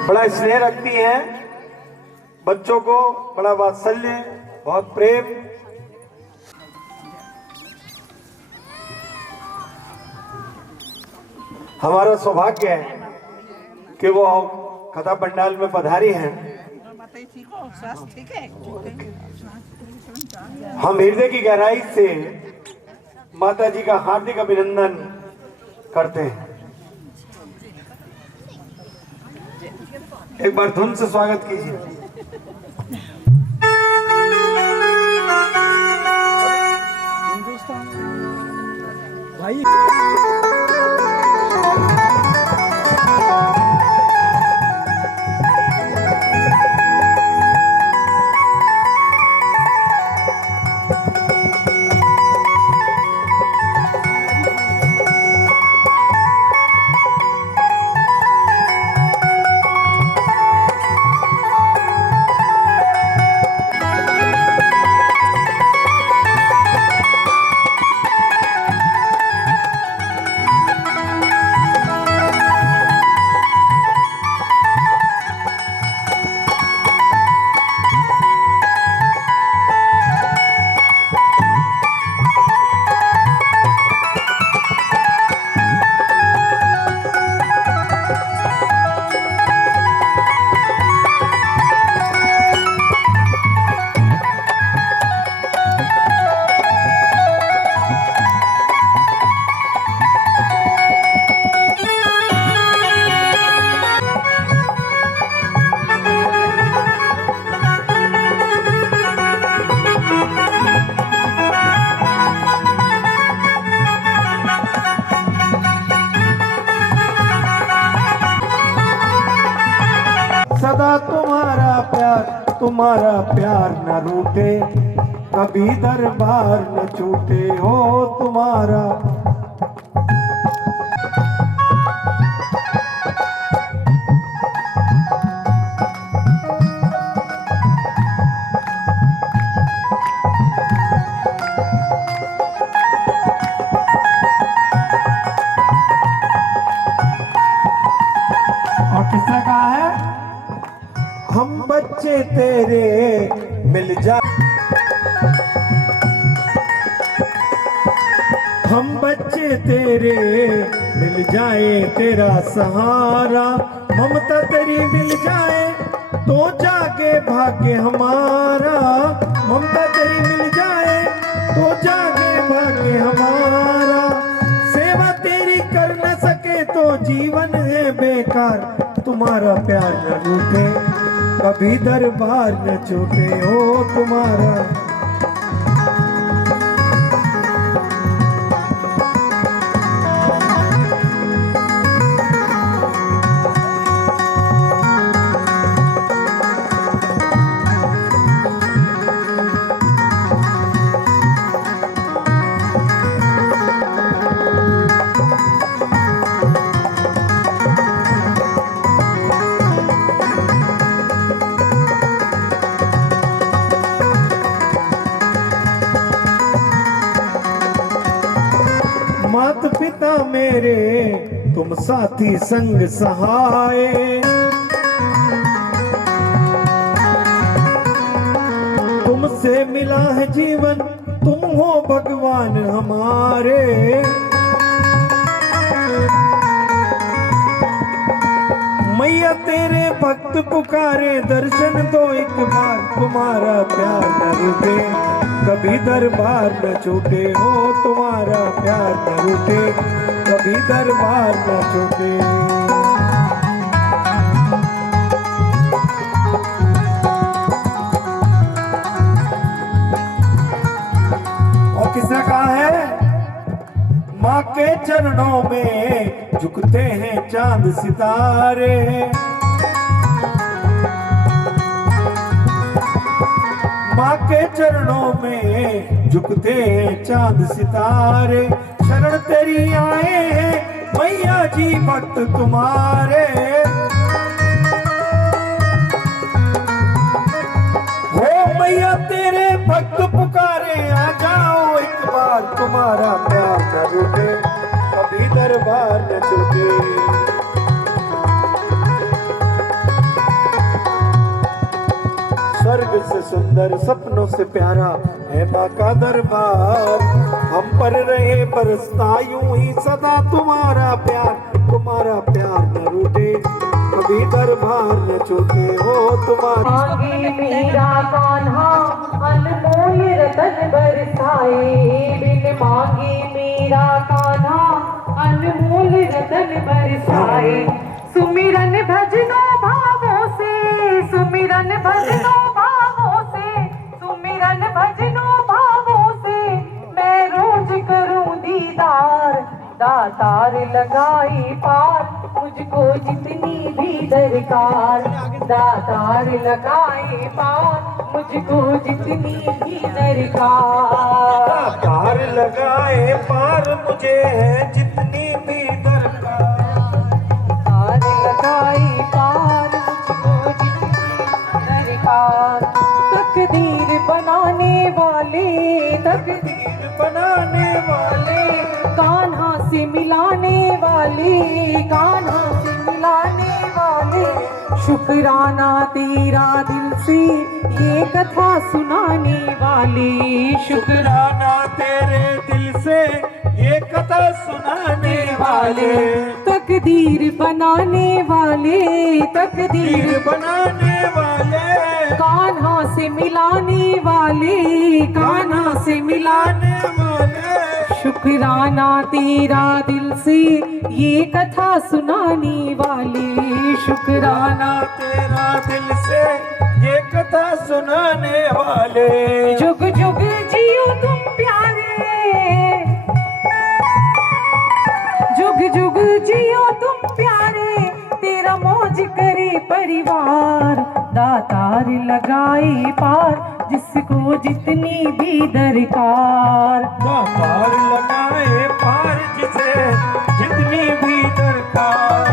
बड़ा स्नेह रखती हैं, बच्चों को बड़ा वात्सल्य, बहुत प्रेम। हमारा सौभाग्य है कि वो कथा पंडाल में पधारी हैं। हम हृदय की गहराई से माता जी का हार्दिक अभिनंदन करते हैं। एक बार धुन से स्वागत कीजिए। भाई सदा तुम्हारा प्यार न रूठे, कभी दरबार न छूटे हो तुम्हारा। और किसने कहा है? हम बच्चे तेरे मिल जाए, हम बच्चे तेरे मिल जाए तेरा सहारा, ममता तेरी मिल जाए तो जागे भाग्य हमारा, ममता तेरी मिल जाए तो जागे भाग्य हमारा। सेवा तेरी कर न सके तो जीवन है बेकार, तुम्हारा प्यार न रूठे, कभी दरबार न छूटे हो तुम्हारा। मात पिता मेरे तुम साथी संग सहाय, तुमसे मिला है जीवन तुम हो भगवान हमारे। मैया तेरे भक्त पुकारे दर्शन दो एक बार, तुम्हारा प्यार न रूठे, कभी दरबार न छूटे हो तुम्हारा प्यार न रूठे, कभी दरबार न छूटे। और किसने कहा है? माँ के चरणों में झुकते हैं चांद सितारे, माँ के चरणों में झुकते हैं चांद सितारे। शरण तेरी आए हैं मैया जी भक्त तुम्हारे, हो मैया तेरे भक्त पुकारे, आ जाओ एक बार, तुम्हारा प्यार न रूठे, कभी दरबार न छूटे। से सुंदर सपनों से प्यारा है माँ का दरबार। हम पर रहे बरसता यूं ही सदा तुम्हारा प्यार न रूठे कभी दरबार न छूटे हो तुम्हारा। मांगे मेरा कान्हा अनमोल रतन बरसाए, बिन मांगे मेरा कान्हा अनमोल रतन बरसाए। सुमिरन भजनों भावों से, सुमिरन भजनों भावों से, सुमिरन भजनों भावों से मैं रोज करूं दीदार। दातार लगाई पार मुझको जितनी भी दरकार, दातार लगाए पार मुझको जितनी भी दरकार। दातार लगाए पार मुझे है जितनी भी दरकार, दातार लगाए पार मुझको जितनी दरकार। तकदीर बनाने वाले, तकदीर बनाने वाले, कान्हा से मिलाने वाले, कान्हा से मिलाने वाले। शुक्राना तेरा दिल से ये कथा सुनाने वाले, शुक्राना तेरे दिल से ये कथा सुनाने वाले। तकदीर बनाने वाले, तकदीर बनाने वाले, कान्हा से मिलाने वाले, कान्हा से मिलाने वाले। शुक्राना तेरा दिल से ये कथा सुनाने वाले, शुक्राना तेरा दिल से ये कथा सुनाने वाले। जुग जुग जियो तुम प्यारे, जुग जुग जियो तुम प्यारे, तेरा मौज करे परिवार। दातार लगाए पार जिसको जितनी भी दरकार, दातार लगाए पार जिसे जितनी भी दरकार।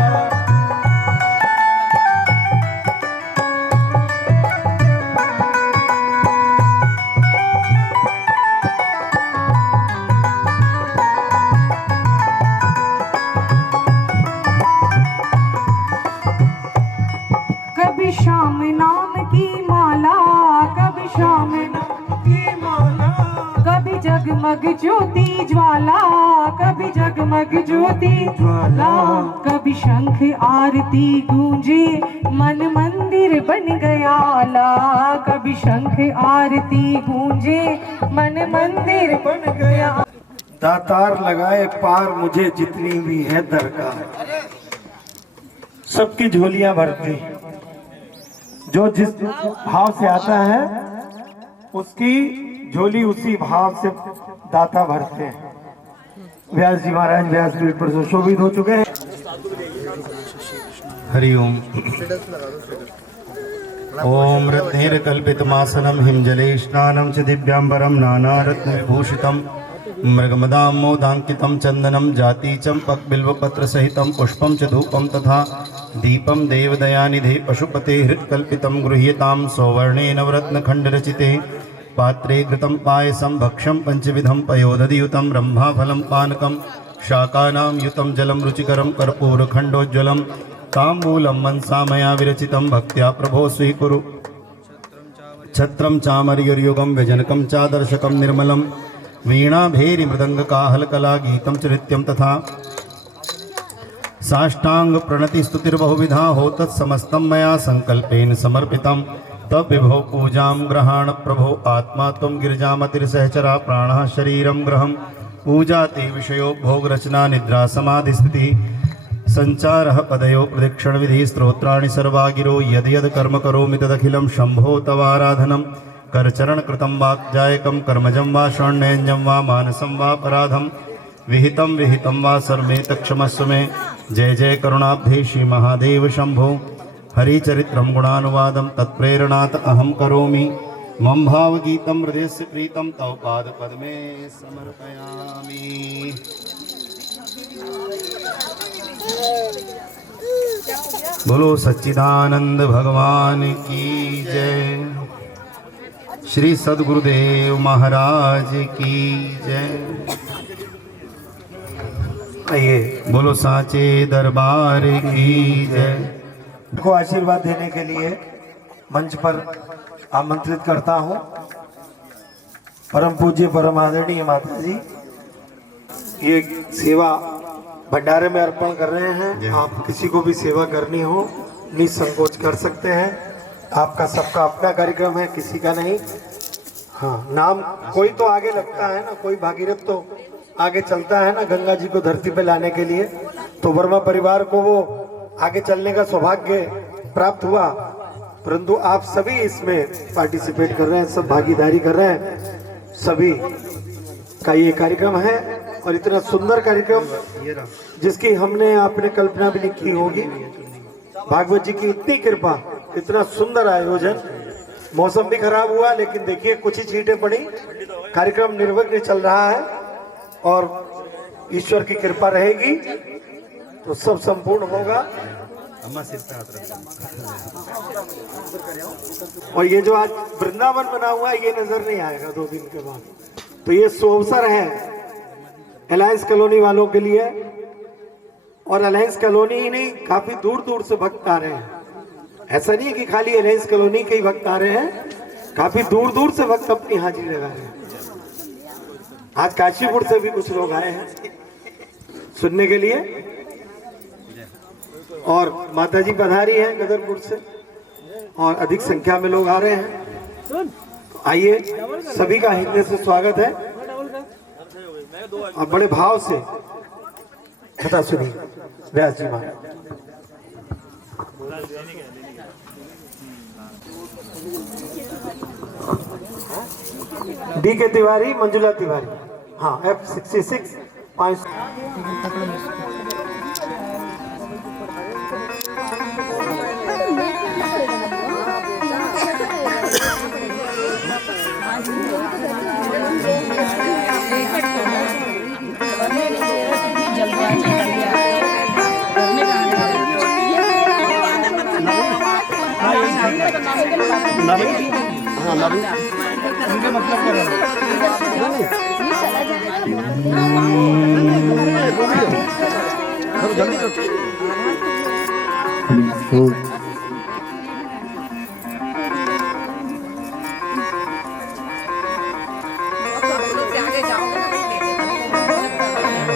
कभी शाम नाम की माला, कभी शाम नाम की माला, कभी जगमग ज्योति ज्वाला, कभी जगमग ज्योति ज्वाला। कभी शंख आरती गूंजे मन मंदिर बन गया ला, कभी शंख आरती गूंजे मन मंदिर बन गया। दातार लगाए पार मुझे जितनी भी है दरकार, सबकी झोलियां भरती। जो जिस भाव से आता है उसकी झोली उसी भाव से दाता भरते हैं। व्यास जी महाराज व्यासपीठ पर सुशोभित हो चुके हैं। हरिओम। ओम रत्नैर्कल्पितमासनं हिमजले स्नानं च दिव्यांबरं नानारत्नविभूषितं मृगमदामोदाङ्कितं चन्दनं जाति चम्पकबिल्वपत्रसहितं पुष्पं च धूपं तथा दीपं देवदयानिधे पशुपते हृत्कल्पितं गृह्यतां सौवर्णेन रत्नखण्डरचिते पात्रे घृतं पायसं भक्ष्यं पञ्चविधं पयोदधियुतं ब्रह्माफलं पानकं शाकानां युतं जलं रुचिकरं कर्पूरखण्डोज्ज्वलं ताम्बूलं मनसा मया विरचितं भक्त्या प्रभो स्वीकुरु। छत्रं चामर्युर्युगं व्यजनकं चादर्शकं निर्मलं वीणाभेरी मृदङ्गकाहलकला गीतं च नृत्यं तथा साष्टांग प्रणति स्तुतिर्बहुविधा हो तत्समस्तं मया संकल्पेन समर्पितं तब विभो पूजां ग्रहाण प्रभो आत्मा त्वं गिरिजामतिर्सहचरा प्राणः शरीरं ग्रहं पूजा ते विषयो भोग रचना निद्रा समाधि स्थिति संचारः पदयो प्रदक्षिण विधि स्तोत्राणि सर्वागिरो यद यद कर्म करोमि तदखिलं शंभो तवाराधनं करचरण कृतं वाक्जायकं कर्मजं वा श्रवणेयं वा मानसं वा अपराधं विहितं विहितं वा सर्वेत क्षमस्व मे। जय जय करुणाब्धे श्री महादेव शंभो। हरिचरित्रं गुणानुवादं तत्प्रेरणात् अहं करोमि। मम भावगीतं हृदयस्य प्रीतं तव पादपद्मे समर्पयामि। बोलो सच्चिदानंद भगवान की जय। श्री सद्गुरुदेव महाराज की जय। आइए बोलो साचे दरबार की जय। को आशीर्वाद देने के लिए मंच पर आमंत्रित करता हूं। परम पूज्य परम आदरणीय माता जी ये सेवा भंडारे में अर्पण कर रहे हैं। आप किसी को भी सेवा करनी हो निसंकोच कर सकते हैं। आपका सबका अपना कार्यक्रम है, किसी का नहीं। हाँ, नाम कोई तो आगे लगता है ना, कोई भागीरथ तो आगे चलता है ना गंगा जी को धरती पे लाने के लिए। तो वर्मा परिवार को वो आगे चलने का सौभाग्य प्राप्त हुआ, परंतु आप सभी इसमें पार्टिसिपेट कर रहे हैं, सब भागीदारी कर रहे हैं। सभी का ये कार्यक्रम है और इतना सुंदर कार्यक्रम जिसकी हमने आपने कल्पना भी नहीं की होगी। भागवत जी की इतनी कृपा, इतना सुंदर आयोजन। मौसम भी खराब हुआ लेकिन देखिए कुछ ही छींटें पड़ी, कार्यक्रम निर्विघ्न चल रहा है और ईश्वर की कृपा रहेगी तो सब संपूर्ण होगा। और ये जो आज वृंदावन बना हुआ है ये नजर नहीं आएगा 2 दिन के बाद। तो ये शुभ अवसर है अलायंस कॉलोनी वालों के लिए, और अलायंस कॉलोनी ही नहीं, काफी दूर दूर से भक्त आ रहे हैं। ऐसा नहीं है कि खाली अलायंस कॉलोनी के ही भक्त आ रहे हैं, काफी दूर दूर से भक्त अपनी हाजिरी लगा रहे हैं। आज काशीपुर से भी कुछ लोग आए हैं सुनने के लिए, और माता जी पधारी है गदरपुर से, और अधिक संख्या में लोग आ रहे हैं। आइए, सभी का हृदय से स्वागत है और बड़े भाव से कथा सुनिए। व्यास जी महाराज। डी के तिवारी, मंजुला तिवारी, हाँ F66 5।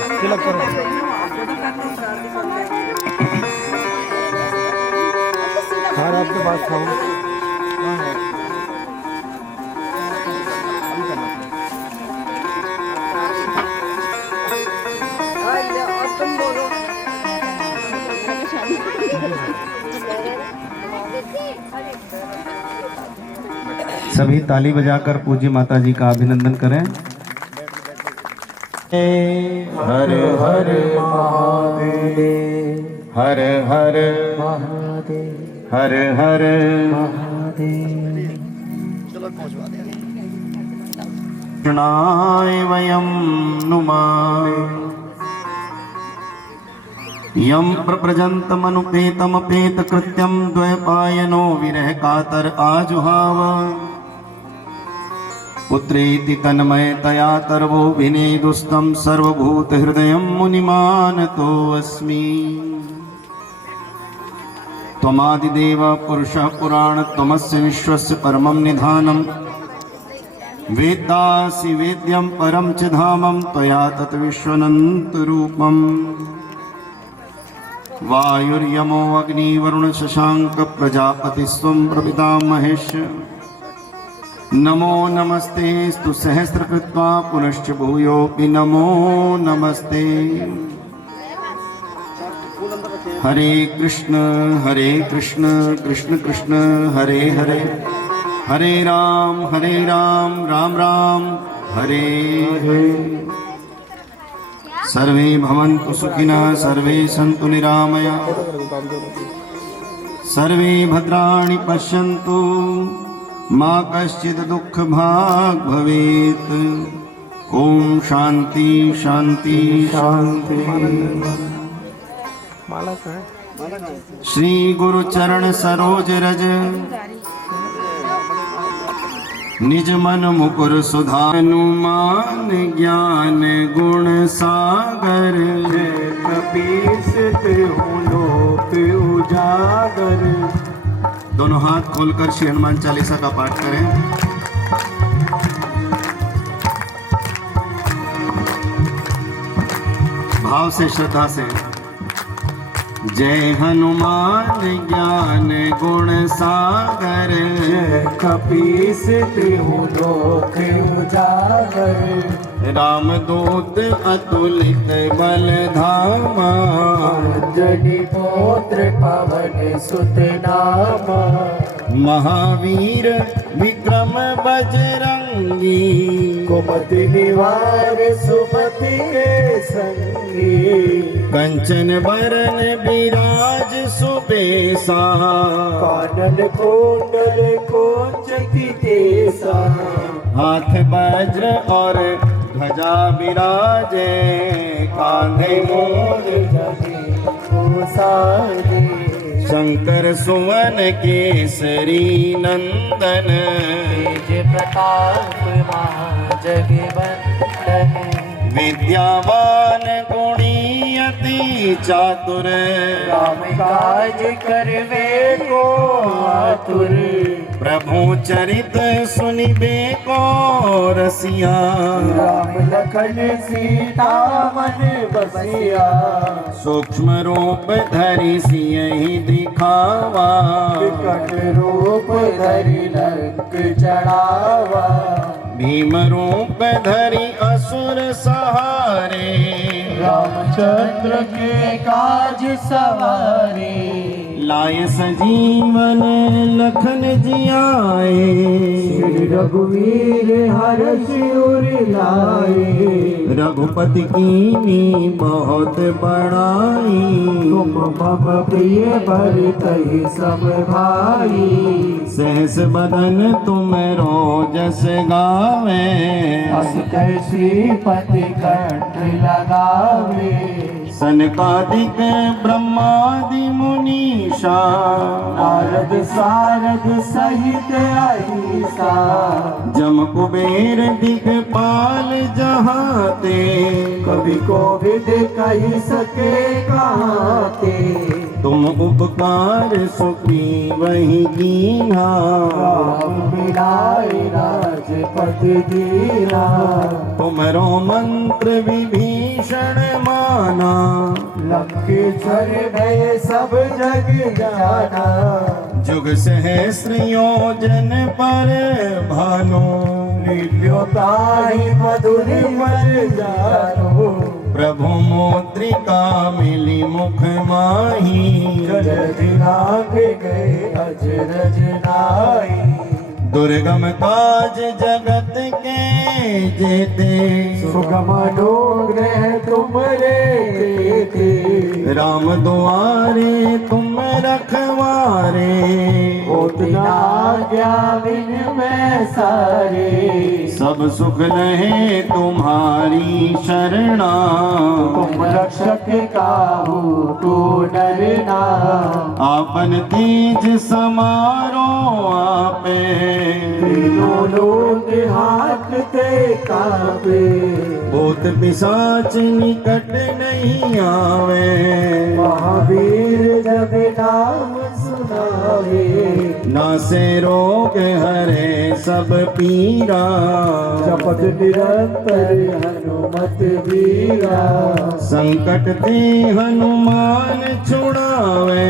उनके मतलब क्या हाँ आपके पास खाओ। सभी ताली बजाकर पूज्य माता जी का अभिनंदन करें। हर हर महादेव, हर हर महादेव, हर हर महादेव। कृष्णाय वयं नुमः यं प्रव्रजन्तमनुपेतमपेतकृत्यं द्वैपायनो विरह कातर आजुहाव पुत्रेति तन्मयतया तर्वो विनेदुस्तं सर्वभूतहृदयं मुनिमानतोऽस्मि। त्वमादिदेव पुरुषः पुराण त्वमस्य विश्वस्य परमं निधानं वेदासि वेद्यं परं च धामं त्वया तत् विश्वनन्तरूपम्। वायुर्यमो अग्निवरुण शशांक प्रजापतिस्त्वं प्रपितामहेश। नमो नमस्ते स्तु सहस्रकृत्वा पुनश्च भूयोऽपि नमो नमस्ते। हरे कृष्ण कृष्ण कृष्ण हरे हरे, हरे राम राम राम हरे हरे। सर्वे भवन्तु सुखिनः, सर्वे सन्तु निरामयाः, सर्वे भद्राणि पश्यन्तु, मा कश्चित् दुःखभाग् भवेत्। ओम शांति शांति शांति। श्री गुरु चरण सरोज रज, निज मन मुकुर सुधानुमान ज्ञान गुण सागर। कपीस तिहु लोक उजागर, दोनों हाथ खोलकर श्री हनुमान चालीसा का पाठ करें। भाव से, श्रद्धा से। जय हनुमान ज्ञान गुण सागर, कपीस तिहु लोक उजागर, रामदूत अतुलित बल धामा, अंजनी पुत्र पवन सुत नामा, महावीर विक्रम बजरंगी, कुमति निवार सुमति के संगी, कंचन बरन विराज सुबेसा, कानन कुंडल कुंचति केसा, हाथ वज्र और ध्वजा विराजे, कांधे मोर साजे, शंकर सुवन केसरी नंदन, तेज प्रताप महाजगवंदन, विद्यावान गुणी अति चातुर, राम काज करवे को आतुर, प्रभु चरित सुनिबे को रसिया, राम लखन सीता मन बसिया, सूक्ष्म रूप धरि सियहि दिखावा, विकट रूप धरि लंक जड़ावा, भीम रूप धरि असुर सहारे, रामचंद्र के काज सवारे, लाय सजीवन लखन जियाए, श्री रघुवीर हर्ष उर लाए, रघुपति कीनी बहुत बड़ाई, तुम मम प्रिय भरतहि सब भाई, सहस बदन तुम रोजस गावे, अस श्रीपति कंठ लगावे, सनकादिक ब्रह्मादि मुनीषा, नारद सारद सहित अहिसा, जम कुबेर दिखपाल जहाते, कवि कोविद कही सके कहते, तुम उपकार सुखी वही कीन्हा, राम मिलाए राजपद दीना, तुमरो मंत्र विभीषण माना, लंकेश्वर भय सब जग जाना, जुग सहस्र योजन पर भानो, लील्योताहि मधुर मर जानो, प्रभु मुद्रिका मिली मुख माही, जल दिनांग गए अजरज नाई, दुर्गम काज जगत के जेते, सुगम अनुग्रह तुमरे देते, राम दुआरे तुम रखवारे, होतना आज्ञा बिन मैं सारे, सब सुख लहे तुम्हारी शरणा, तुम रक्षक काहू तो डरना, आपन तेज समारो आपे, तीनों लोग हाकते कांपे, भूत पिशाच निकट नहीं आवे, महावीर जब नाम सुनावे, नासे रोग हरे सब पीरा, जपत निरंतर हनुमत वीरा, संकट ते हनुमान छुड़ावे,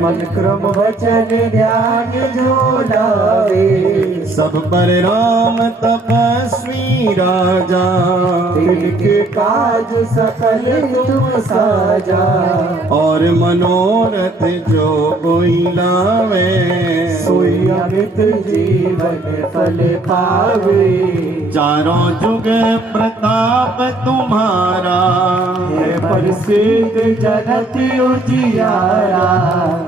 मन क्रम वचन ध्यान जो लावे, सब पर राम तपस्वी राजा, तिनके काज सकल तुम साजा, और मनोरथ जो कोई लावे, सोई अमित जीवन फल पावे, चारों जुग प्रताप तुम्हारा, है प्रसिद्ध जगत उजियारा,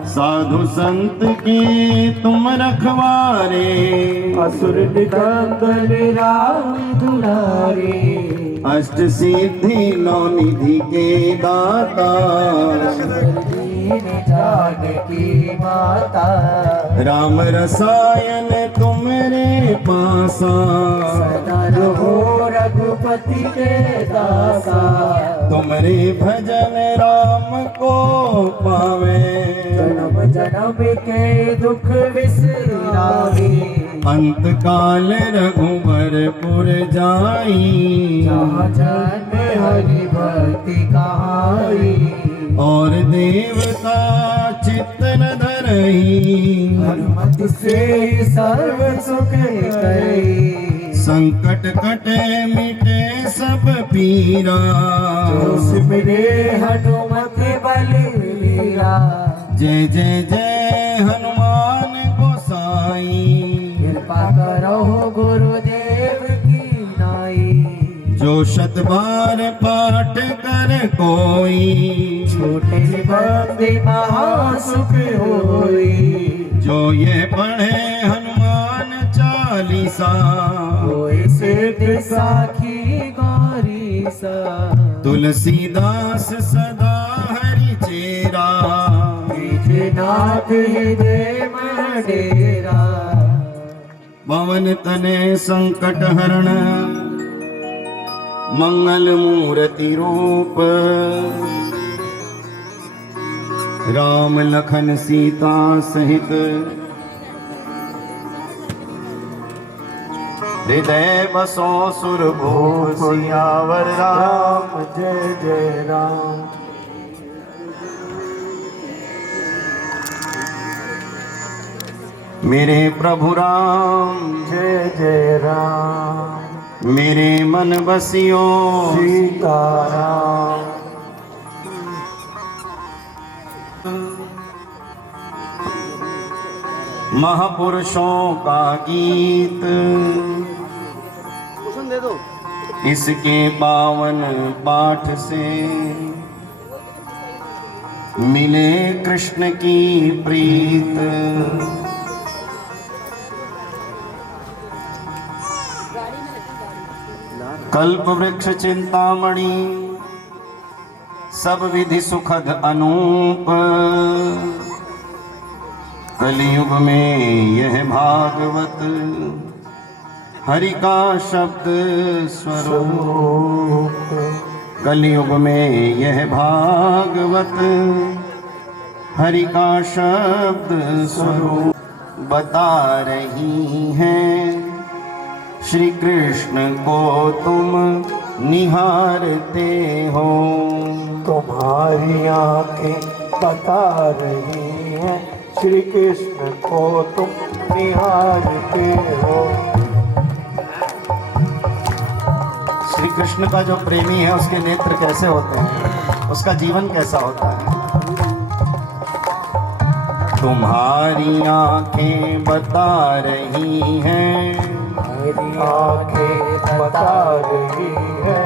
साधु संत की तुम रखवारे, असुर निकंदन राम दुलारे, अष्ट सिद्धि नौ निधि के दाता, दीन जानकी माता राम रसायन तुमरे पासा सदा रहो रघुपति के दासा तुमरे भजन राम को पावे जन्म जन्म के दुख विसरावे अंत काल रघुबरपुर जाई जहाँ जन्म हरि भक्ति कहाई और देवता चित्त न धरई हनुमति से सर्व सुख कई संकट कटे मिटे सब पीरा जो सिमरे हनुमति बलवीरा जय जय जय हनुमान गोसाई कृपा करो गुरुदेव की नाई जो शत बार पाठ कर कोई छोटे बंदे महासुख होई जो ये पढ़े हनुमान चालीसा कोई सिद्ध साखी गौरी सा तुलसीदास सदा हरि चेरा नाथ हृदय में डेरा पवन तने संकट हरण मंगल मूर्ति रूप राम लखन सीता सहित हृदय बसो सुरभूप सियावर राम जय जय राम। मेरे प्रभु राम जय जय राम। मेरे मन बसियो सीताराम। महापुरुषों का गीत इसके पावन पाठ से मिले कृष्ण की प्रीत। कल्प वृक्ष चिंतामणि सब विधि सुखद अनूप। कलयुग में यह भागवत हरि का शब्द स्वरूप। कलयुग में यह भागवत हरि का शब्द स्वरूप बता रही हैं। श्री कृष्ण को तुम निहारते हो, तुम्हारी आंखें बता रही हैं। श्री कृष्ण को तुम निहारते हो। श्री कृष्ण का जो प्रेमी है उसके नेत्र कैसे होते हैं, उसका जीवन कैसा होता है। तुम्हारी आंखें बता रही हैं, आंखें बता रही है।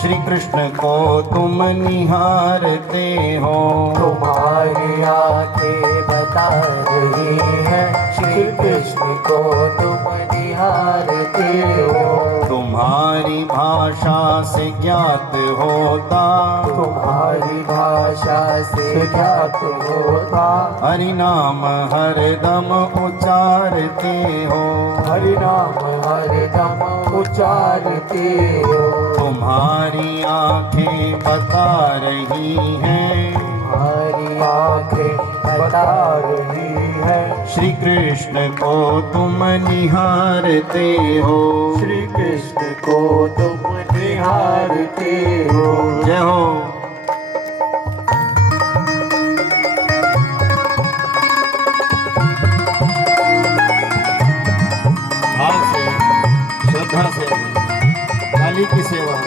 श्री कृष्ण को तुम निहारते हो, तुम्हारी आंखें बता रही है। श्री कृष्ण को तुम निहारते हो। तुम्हारी भाषा से ज्ञात होता, तुम्हारी भाषा से ज्ञात होता। हरि नाम हरदम उच्चारते हो, हरि नाम हरदम उच्चारते हो। तुम्हारी आंखें बता रही हैं, हमारी आंखें बता रही है। श्री कृष्ण को तुम निहारते हो। श्री कृष्ण को तुम निहारते हो। जय हो। भाव से श्रद्धा से काली की सेवा।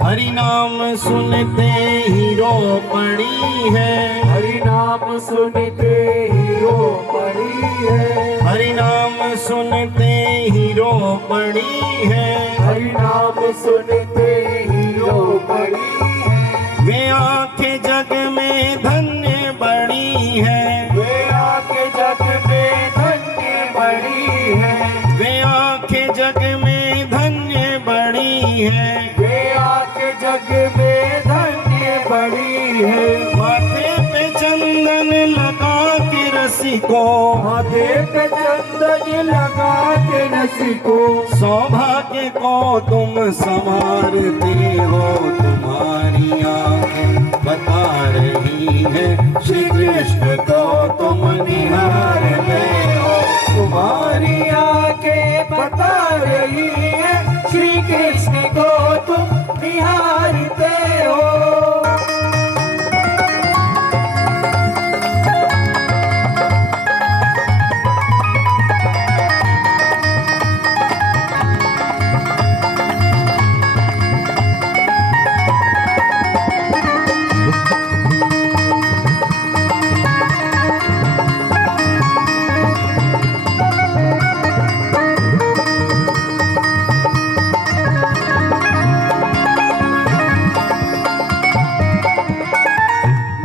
हरि नाम सुनते ही रो पड़ी है, हरि नाम सुनते ही रो पड़ी है। हरि नाम सुनते ही रो पड़ी है, हरि नाम सुनते ही रो पड़ी है। वे आंखें जग में धन्य बड़ी है, वे आंखें जग में धन्य बड़ी है। वे आंखें जग में धन्य बड़ी है। वे आंखें जग में धन्य बड़ी है। माथे पे चंदन लगा के रसिको, माथे पे चंदन लगा के रसिको, सौभाग्य को तुम संवारते हो। तुम्हारी आंखें बता रही है, श्री कृष्ण को तुम निहारते हो। तुम्हारी आंखें बता रही है, श्री कृष्ण को तुम निहारते हो।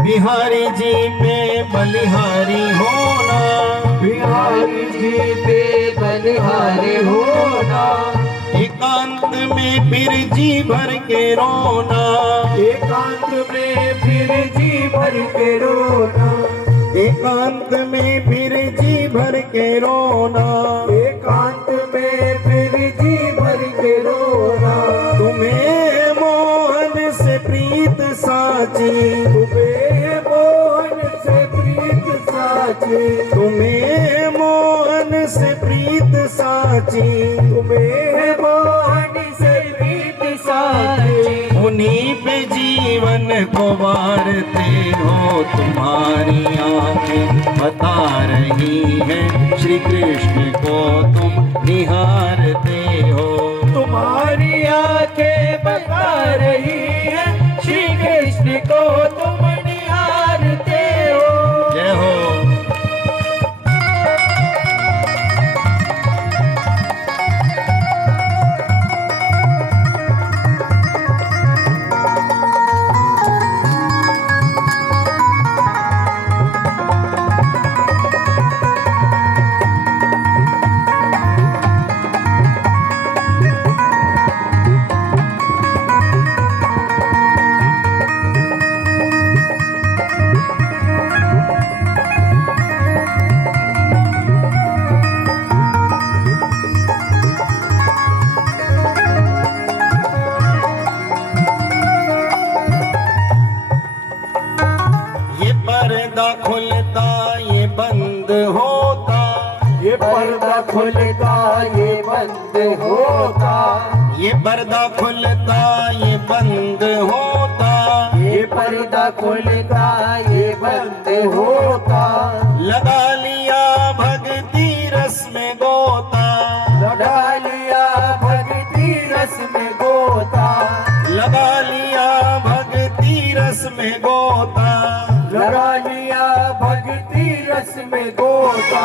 बिहारी जी पे बलिहारी होना, बिहारी जी पे बलिहारी होना, एकांत में फिर जी भर के रोना, एकांत में फिर जी भर के रोना, एकांत में फिर जी भर के रोना, एकांत में फिर जी भर के रोना। तुम्हें मोहन से प्रीत साची, तुम्हें मोहन से प्रीत साची, तुम्हें मोहन से प्रीत साची, तुम्हें मोहन से प्रीत साची। उन्हीं पे जीवन को वारते हो। तुम्हारी आंखें बता रही है, श्री कृष्ण को तुम निहारते हो। तुम्हारी आंखें बता रही है, श्री कृष्ण को तुम निहारते हो। जय हो। पर्दा खुलता ये बंद होता, ये पर्दा खुलता ये बंद होता, ये पर्दा खुलता ये बंद होता, ये पर्दा खुलता ये बंद होता। लगा लिया भक्ति रस में गोता, लगा लिया भक्ति रस में गोता, लगा लिया भक्ति रस में गोता, लगा लिया भक्ति रस में गोता।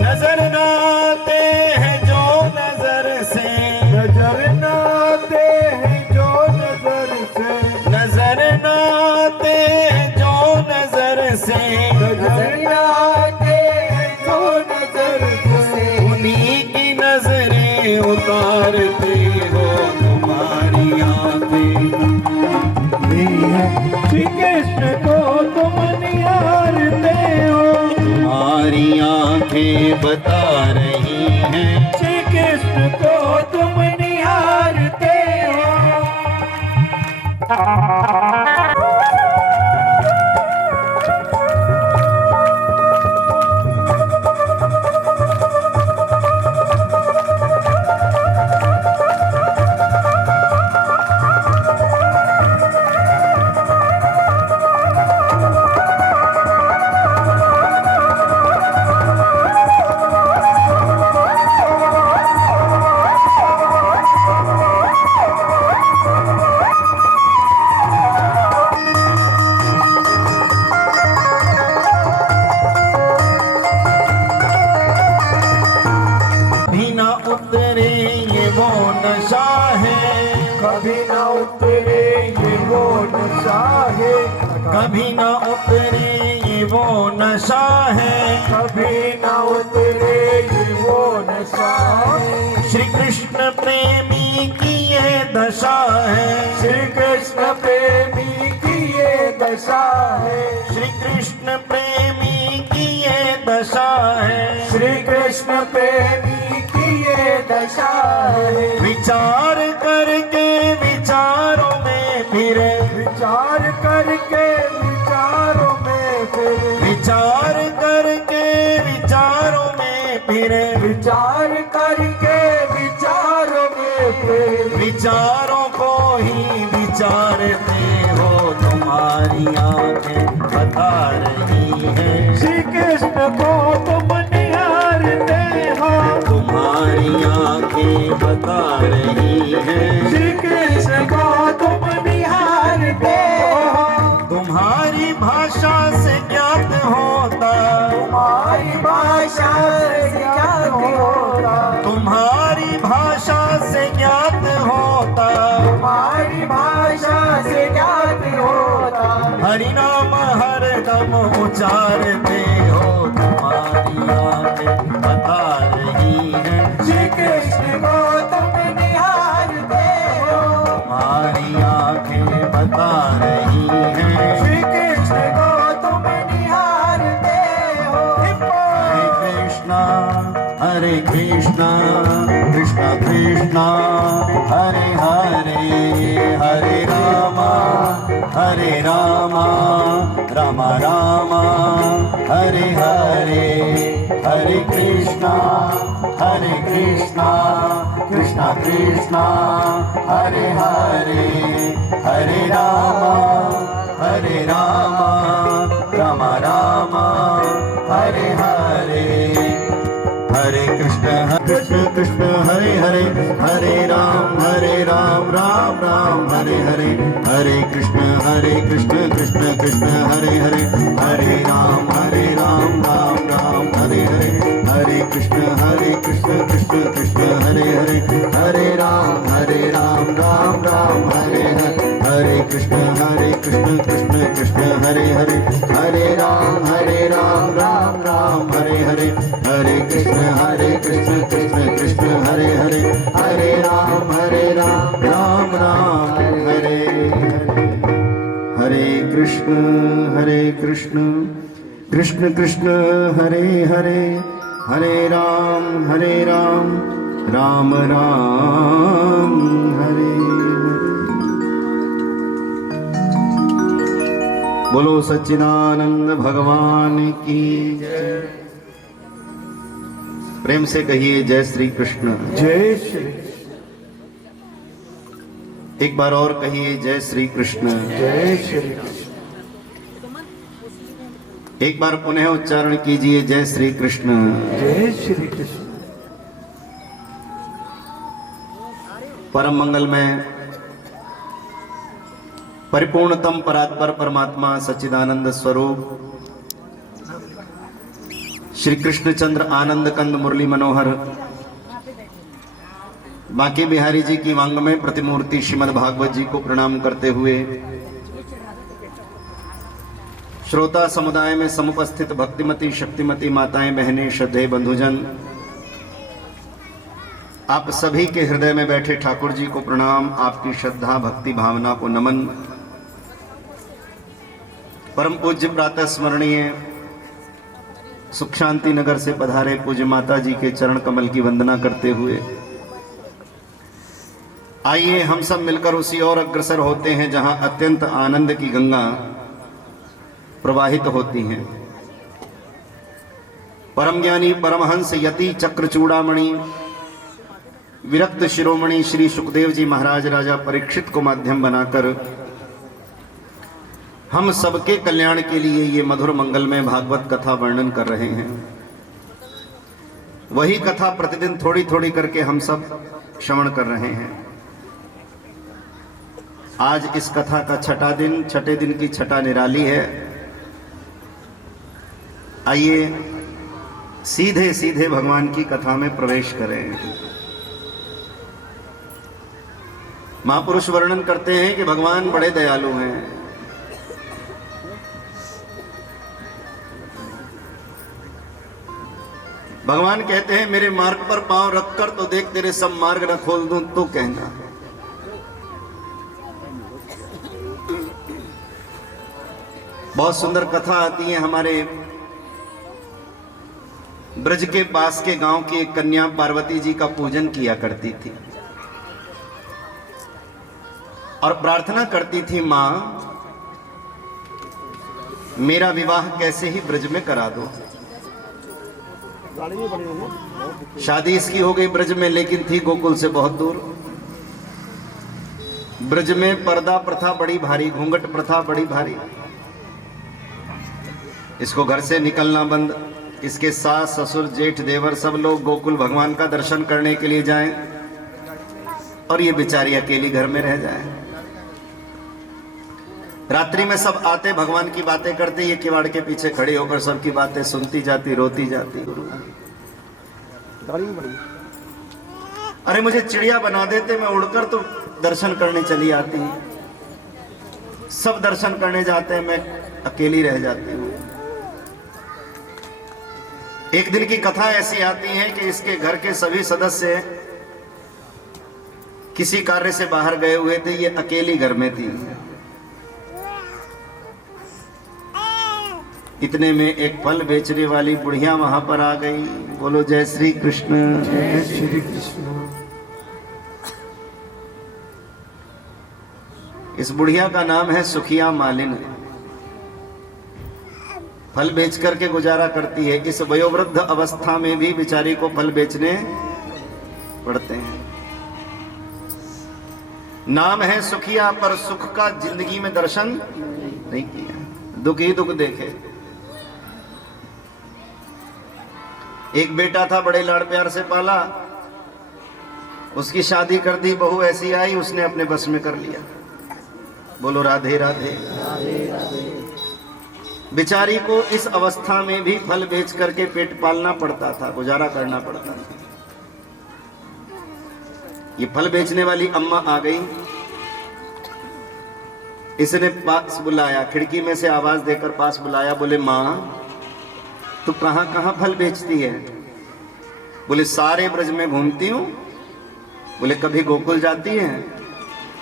नजर न आते हैं जो नजर से, नजर न आते हैं जो नजर से, नजर न आते हैं जो नजर से, नजर न आते हैं जो नजर से। उन्हीं की नजरें उतारते हो। तुम्हारी आंखें श्री कृष्ण को तुम निहारते हो। तुम्हारी आंखें कभी न उतरे ये वो नशा है, कभी न उतरे ये वो नशा है, कभी न उतरे ये वो नशा है। श्री कृष्ण प्रेमी की ये दशा है, श्री कृष्ण प्रेमी की ये दशा है, श्री कृष्ण प्रेमी की ये दशा है, श्री कृष्ण प्रेमी की ये दशा है। विचार करके विचारों में फिरे, विचार करके विचारों में फिरे, विचार करके विचारों में फिरे, विचार करके विचारों में फिरे, विचारों को ही विचारते हो, तुम्हारी आंखें बता रही है, श्री कृष्ण को तुम निहारते हो, तुम्हारी आंखें बता रही है, श्री कृष्ण को तुम निहारते हो, तुम्हारी भाषा से ज्ञात होता, तुम्हारी भाषा से ज्ञात होता, तुम्हारी भाषा से ज्ञात होता, तुम्हारी भाषा से ज्ञात होता। हरि नाम हर दम उचारते हो, तुम्हारी आंखें बता रही है, श्री कृष्ण को तुम निहारते हो, तुम्हारी आंखें बता रही है, श्री कृष्ण को तुम निहारते हो। हरे कृष्णा कृष्णा कृष्णा हरे हरे, हरे रामा रामा रामा हरे हरे, हरे कृष्णा कृष्णा कृष्णा हरे हरे, हरे रामा रामा रामा हरे हरे, हरे कृष्ण कृष्ण हरे हरे, हरे राम राम राम हरे हरे, हरे कृष्ण कृष्ण कृष्ण हरे हरे, हरे राम राम राम हरे हरे, हरे कृष्ण कृष्ण कृष्ण हरे हरे, हरे राम राम राम हरे हरे, हरे कृष्ण कृष्ण कृष्ण हरे हरे, हरे राम राम राम हरे हरे, हरे कृष्ण कृष्ण कृष्ण हरे हरे, हरे राम राम राम हरे हरे, हरे कृष्ण कृष्ण कृष्ण हरे हरे, हरे राम राम राम हरे हरे। बोलो सच्चिदानंद भगवान की जय। प्रेम से कहिए जय श्री कृष्ण। जय श्री एक बार और कहिए जय श्री कृष्ण। जय श्री कृष्ण। एक बार पुनः उच्चारण कीजिए जय श्री कृष्ण। जय श्री कृष्ण। परम मंगल में परिपूर्णतम परात्पर परमात्मा सच्चिदानंद स्वरूप श्री कृष्णचंद्र आनंद कंद मुरली मनोहर बांके बिहारी जी की वांगमय प्रतिमूर्ति श्रीमद् भागवत जी को प्रणाम करते हुए श्रोता समुदाय में समुपस्थित भक्तिमती शक्तिमती माताएं बहनें श्रद्धेय बंधुजन, आप सभी के हृदय में बैठे ठाकुर जी को प्रणाम, आपकी श्रद्धा भक्ति भावना को नमन। परम पूज्य प्रातः स्मरणीय सुख शांति नगर से पधारे पूज्य माता जी के चरण कमल की वंदना करते हुए आइए हम सब मिलकर उसी ओर अग्रसर होते हैं जहां अत्यंत आनंद की गंगा प्रवाहित होती हैं। परम ज्ञानी परमहंस यति चक्र चूड़ामणि विरक्त शिरोमणि श्री सुखदेव जी महाराज राजा परीक्षित को माध्यम बनाकर हम सबके कल्याण के लिए ये मधुर मंगलमय भागवत कथा वर्णन कर रहे हैं। वही कथा प्रतिदिन थोड़ी थोड़ी करके हम सब श्रवण कर रहे हैं। आज इस कथा का छठे दिन की छठा निराली है। आइए सीधे सीधे भगवान की कथा में प्रवेश करें। महापुरुष वर्णन करते हैं कि भगवान बड़े दयालु हैं। भगवान कहते हैं मेरे मार्ग पर पांव रखकर तो देख तेरे सब मार्ग न खोल दूं तो कहना। बहुत सुंदर कथा आती है। हमारे ब्रज के पास के गांव की एक कन्या पार्वती जी का पूजन किया करती थी और प्रार्थना करती थी, मां मेरा विवाह कैसे ही ब्रज में करा दो। शादी इसकी हो गई ब्रज में, लेकिन थी गोकुल से बहुत दूर। ब्रज में पर्दा प्रथा बड़ी भारी, घूंघट प्रथा बड़ी भारी। इसको घर से निकलना बंद। इसके सास ससुर जेठ देवर सब लोग गोकुल भगवान का दर्शन करने के लिए जाएं और ये बेचारी अकेली घर में रह जाए। रात्रि में सब आते, भगवान की बातें करते, ये किवाड़ के पीछे खड़ी होकर सबकी बातें सुनती जाती, रोती जाती। अरे मुझे चिड़िया बना देते, मैं उड़कर तो दर्शन करने चली आती। सब दर्शन करने जाते हैं, मैं अकेली रह जाती हूँ। एक दिन की कथा ऐसी आती है कि इसके घर के सभी सदस्य किसी कार्य से बाहर गए हुए थे, ये अकेली घर में थी। इतने में एक फल बेचने वाली बुढ़िया वहां पर आ गई। बोलो जय श्री कृष्ण। जय श्री कृष्ण। इस बुढ़िया का नाम है सुखिया मालिन। फल बेच करके गुजारा करती है। इस वयोवृद्ध अवस्था में भी बेचारी को फल बेचने पड़ते हैं। नाम है सुखिया, पर सुख का जिंदगी में दर्शन नहीं किया, दुख ही दुख देखे। एक बेटा था, बड़े लाड़ प्यार से पाला, उसकी शादी कर दी, बहू ऐसी आई उसने अपने बस में कर लिया। बोलो राधे राधे। बेचारी को इस अवस्था में भी फल बेच करके पेट पालना पड़ता था, गुजारा करना पड़ता था। ये फल बेचने वाली अम्मा आ गई। इसने पास बुलाया, खिड़की में से आवाज देकर पास बुलाया। बोले मां तू कहां कहां फल बेचती है? बोले सारे ब्रज में घूमती हूं। बोले कभी गोकुल जाती है?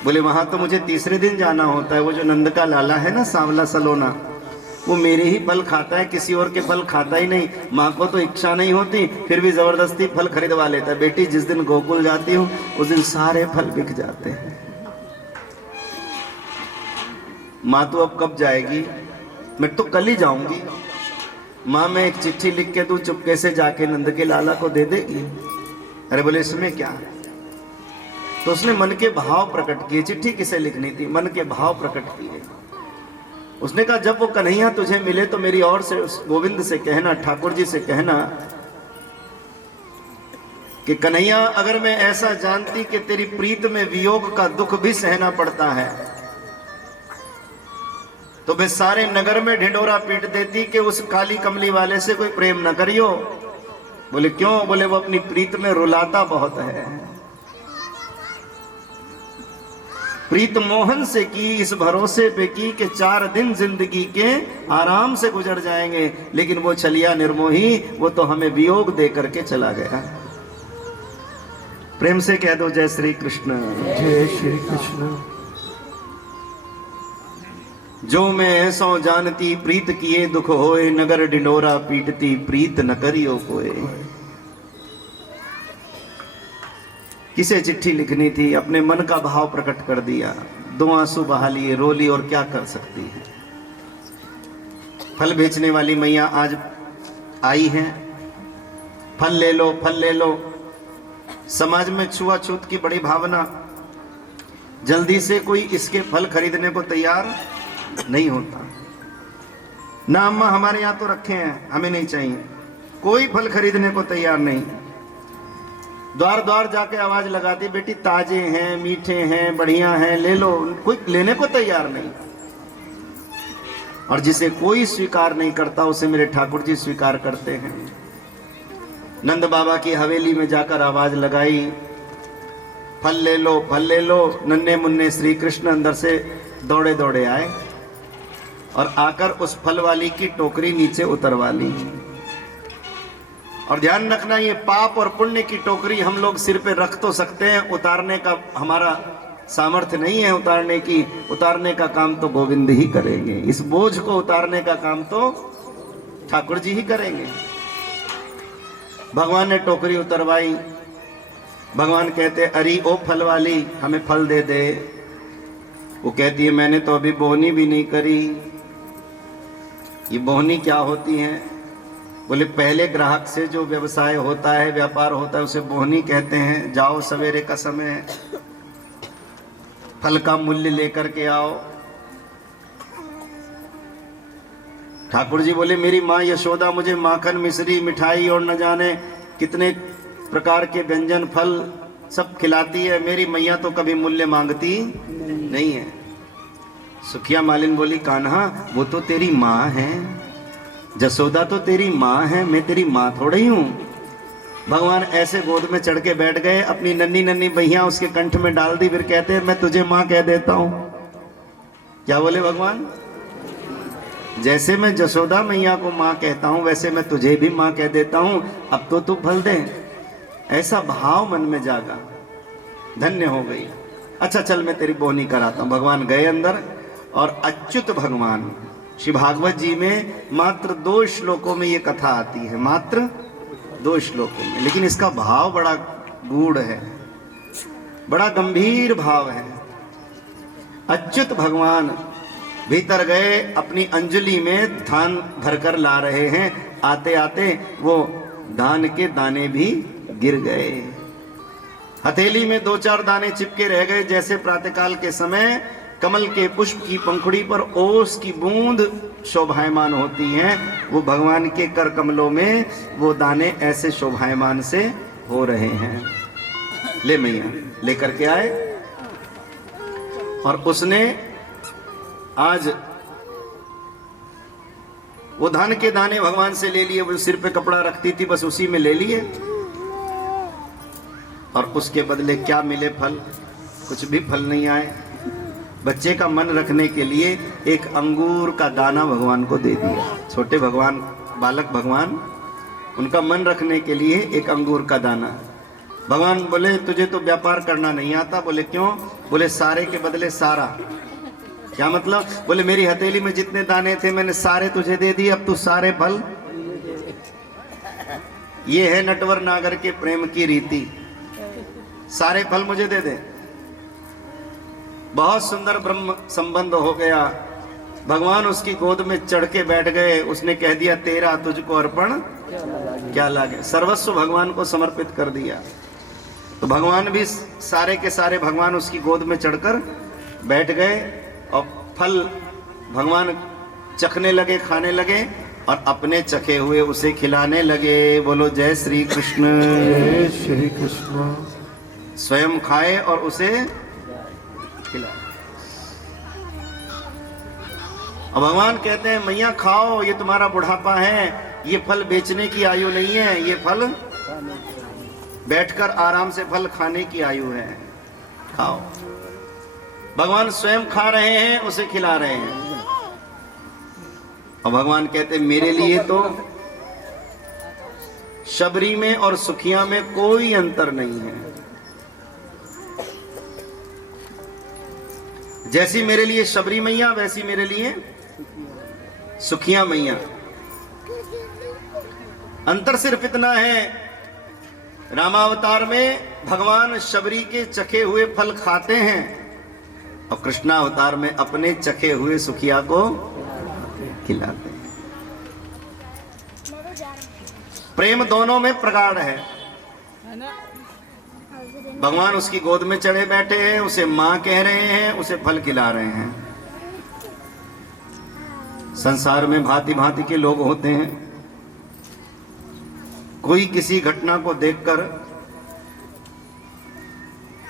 बोले वहां तो मुझे तीसरे दिन जाना होता है। वो जो नंद का लाला है ना, सांवला सलोना, वो मेरे ही फल खाता है, किसी और के फल खाता ही नहीं। माँ को तो इच्छा नहीं होती, फिर भी जबरदस्ती फल खरीदवा लेता है। बेटी जिस दिन गोकुल जाती हूँ उस दिन सारे फल बिक जाते हैं। माँ तो अब कब जाएगी? मैं तो कल ही जाऊंगी। माँ मैं एक चिट्ठी लिख के तू चुपके से जाके नंद के लाला को दे देगी? अरे बोले इसमें क्या? तो उसने मन के भाव प्रकट किए। चिट्ठी किसे लिखनी थी? मन के भाव प्रकट किए। उसने कहा जब वो कन्हैया तुझे मिले तो मेरी ओर से गोविंद से कहना, ठाकुर जी से कहना कि कन्हैया अगर मैं ऐसा जानती कि तेरी प्रीत में वियोग का दुख भी सहना पड़ता है तो मैं सारे नगर में ढिंडोरा पीट देती कि उस काली कमली वाले से कोई प्रेम न करियो। बोले क्यों? बोले वो अपनी प्रीत में रुलाता बहुत है। प्रीत मोहन से की, इस भरोसे पे की कि 4 दिन जिंदगी के आराम से गुजर जाएंगे, लेकिन वो छलिया निर्मोही, वो तो हमें वियोग दे करके चला गया। प्रेम से कह दो जय श्री कृष्ण। जय श्री कृष्ण। जो मैं ऐसो जानती प्रीत किए दुख होए, नगर ढिंडोरा पीटती प्रीत न करियो कोई। किसे चिट्ठी लिखनी थी, अपने मन का भाव प्रकट कर दिया, 2 आंसू बहा लिए, रो ली, और क्या कर सकती है। फल बेचने वाली मैया आज आई हैं। फल ले लो, फल ले लो। समाज में छुआछूत की बड़ी भावना, जल्दी से कोई इसके फल खरीदने को तैयार नहीं होता। ना अम्मा हमारे यहाँ तो रखे हैं, हमें नहीं चाहिए। कोई फल खरीदने को तैयार नहीं। द्वार द्वार जाके आवाज लगाती, बेटी ताजे हैं, मीठे हैं, बढ़िया हैं, ले लो। कोई लेने को तैयार नहीं। और जिसे कोई स्वीकार नहीं करता उसे मेरे ठाकुर जी स्वीकार करते हैं। नंद बाबा की हवेली में जाकर आवाज लगाई, फल ले लो, फल ले लो। नन्हे मुन्ने श्री कृष्ण अंदर से दौड़े दौड़े आए और आकर उस फल वाली की टोकरी नीचे उतरवा ली। और ध्यान रखना, ये पाप और पुण्य की टोकरी हम लोग सिर पे रख तो सकते हैं, उतारने का हमारा सामर्थ्य नहीं है उतारने की। उतारने का काम तो गोविंद ही करेंगे, इस बोझ को उतारने का काम तो ठाकुर जी ही करेंगे। भगवान ने टोकरी उतरवाई। भगवान कहते, अरे ओ फल वाली, हमें फल दे दे। वो कहती है, मैंने तो अभी बोहनी भी नहीं करी। ये बोहनी क्या होती है? बोले, पहले ग्राहक से जो व्यवसाय होता है, व्यापार होता है, उसे बोहनी कहते हैं। जाओ, सवेरे का समय है, फल का मूल्य लेकर के आओ। ठाकुर जी बोले, मेरी माँ यशोदा मुझे माखन, मिश्री, मिठाई और न जाने कितने प्रकार के व्यंजन, फल सब खिलाती है। मेरी मैया तो कभी मूल्य मांगती नहीं है। सुखिया मालिन बोली, कान्हा वो तो तेरी माँ है, जसोदा तो तेरी माँ है, मैं तेरी माँ थोड़ी ही हूँ। भगवान ऐसे गोद में चढ़ के बैठ गए, अपनी नन्ही नन्ही बहियां उसके कंठ में डाल दी। फिर कहते हैं, मैं तुझे माँ कह देता हूँ। क्या बोले भगवान? जैसे मैं जसोदा मैया को माँ कहता हूँ, वैसे मैं तुझे भी माँ कह देता हूँ। अब तो तू फल दे। ऐसा भाव मन में जागा, धन्य हो गई। अच्छा चल, मैं तेरी बोहनी कराता हूँ। भगवान गए अंदर और अच्युत भगवान, श्री भागवत जी में मात्र 2 श्लोकों में ये कथा आती है, मात्र 2 श्लोकों में, लेकिन इसका भाव बड़ा गूढ़ है, बड़ा गंभीर भाव है। अच्युत भगवान भीतर गए, अपनी अंजलि में धान भरकर ला रहे हैं। आते आते वो धान के दाने भी गिर गए, हथेली में 2-4 दाने चिपके रह गए। जैसे प्रातःकाल के समय कमल के पुष्प की पंखुड़ी पर ओस की बूंद शोभायमान होती हैं, वो भगवान के कर कमलों में वो दाने ऐसे शोभायमान से हो रहे हैं। ले मैया, लेकर के आए। और उसने आज वो धान के दाने भगवान से ले लिए। वो सिर पे कपड़ा रखती थी, बस उसी में ले लिए। और उसके बदले क्या मिले? फल। कुछ भी फल नहीं आए। बच्चे का मन रखने के लिए एक अंगूर का दाना भगवान को दे दिया। छोटे भगवान, बालक भगवान, उनका मन रखने के लिए एक अंगूर का दाना। भगवान बोले, तुझे तो व्यापार करना नहीं आता। बोले, क्यों? बोले, सारे के बदले सारा। क्या मतलब? बोले, मेरी हथेली में जितने दाने थे मैंने सारे तुझे दे दिए, अब तू सारे फल। ये है नटवर नागर के प्रेम की रीति, सारे फल मुझे दे दे। बहुत सुंदर ब्रह्म संबंध हो गया। भगवान उसकी गोद में चढ़ के बैठ गए। उसने कह दिया, तेरा तुझको अर्पण क्या लागे। सर्वस्व भगवान को समर्पित कर दिया। तो भगवान भी सारे के सारे भगवान उसकी गोद में चढ़कर बैठ गए और फल भगवान चखने लगे, खाने लगे और अपने चखे हुए उसे खिलाने लगे। बोलो जय श्री कृष्ण। जय श्री कृष्ण। स्वयं खाए और उसे खिलाए। और भगवान कहते हैं, मैया खाओ, ये तुम्हारा बुढ़ापा है, ये फल बेचने की आयु नहीं है, ये फल बैठकर आराम से फल खाने की आयु है, खाओ। भगवान स्वयं खा रहे हैं, उसे खिला रहे हैं। और भगवान कहते हैं, मेरे लिए तो शबरी में और सुखिया में कोई अंतर नहीं है। जैसी मेरे लिए शबरी मैया, वैसी मेरे लिए सुखिया मैया। अंतर सिर्फ इतना है, रामावतार में भगवान शबरी के चखे हुए फल खाते हैं और कृष्णावतार में अपने चखे हुए सुखिया को खिलाते हैं। प्रेम दोनों में प्रगाढ़ है। भगवान उसकी गोद में चढ़े बैठे हैं, उसे मां कह रहे हैं, उसे फल खिला रहे हैं। संसार में भांति भांति के लोग होते हैं। कोई किसी घटना को देखकर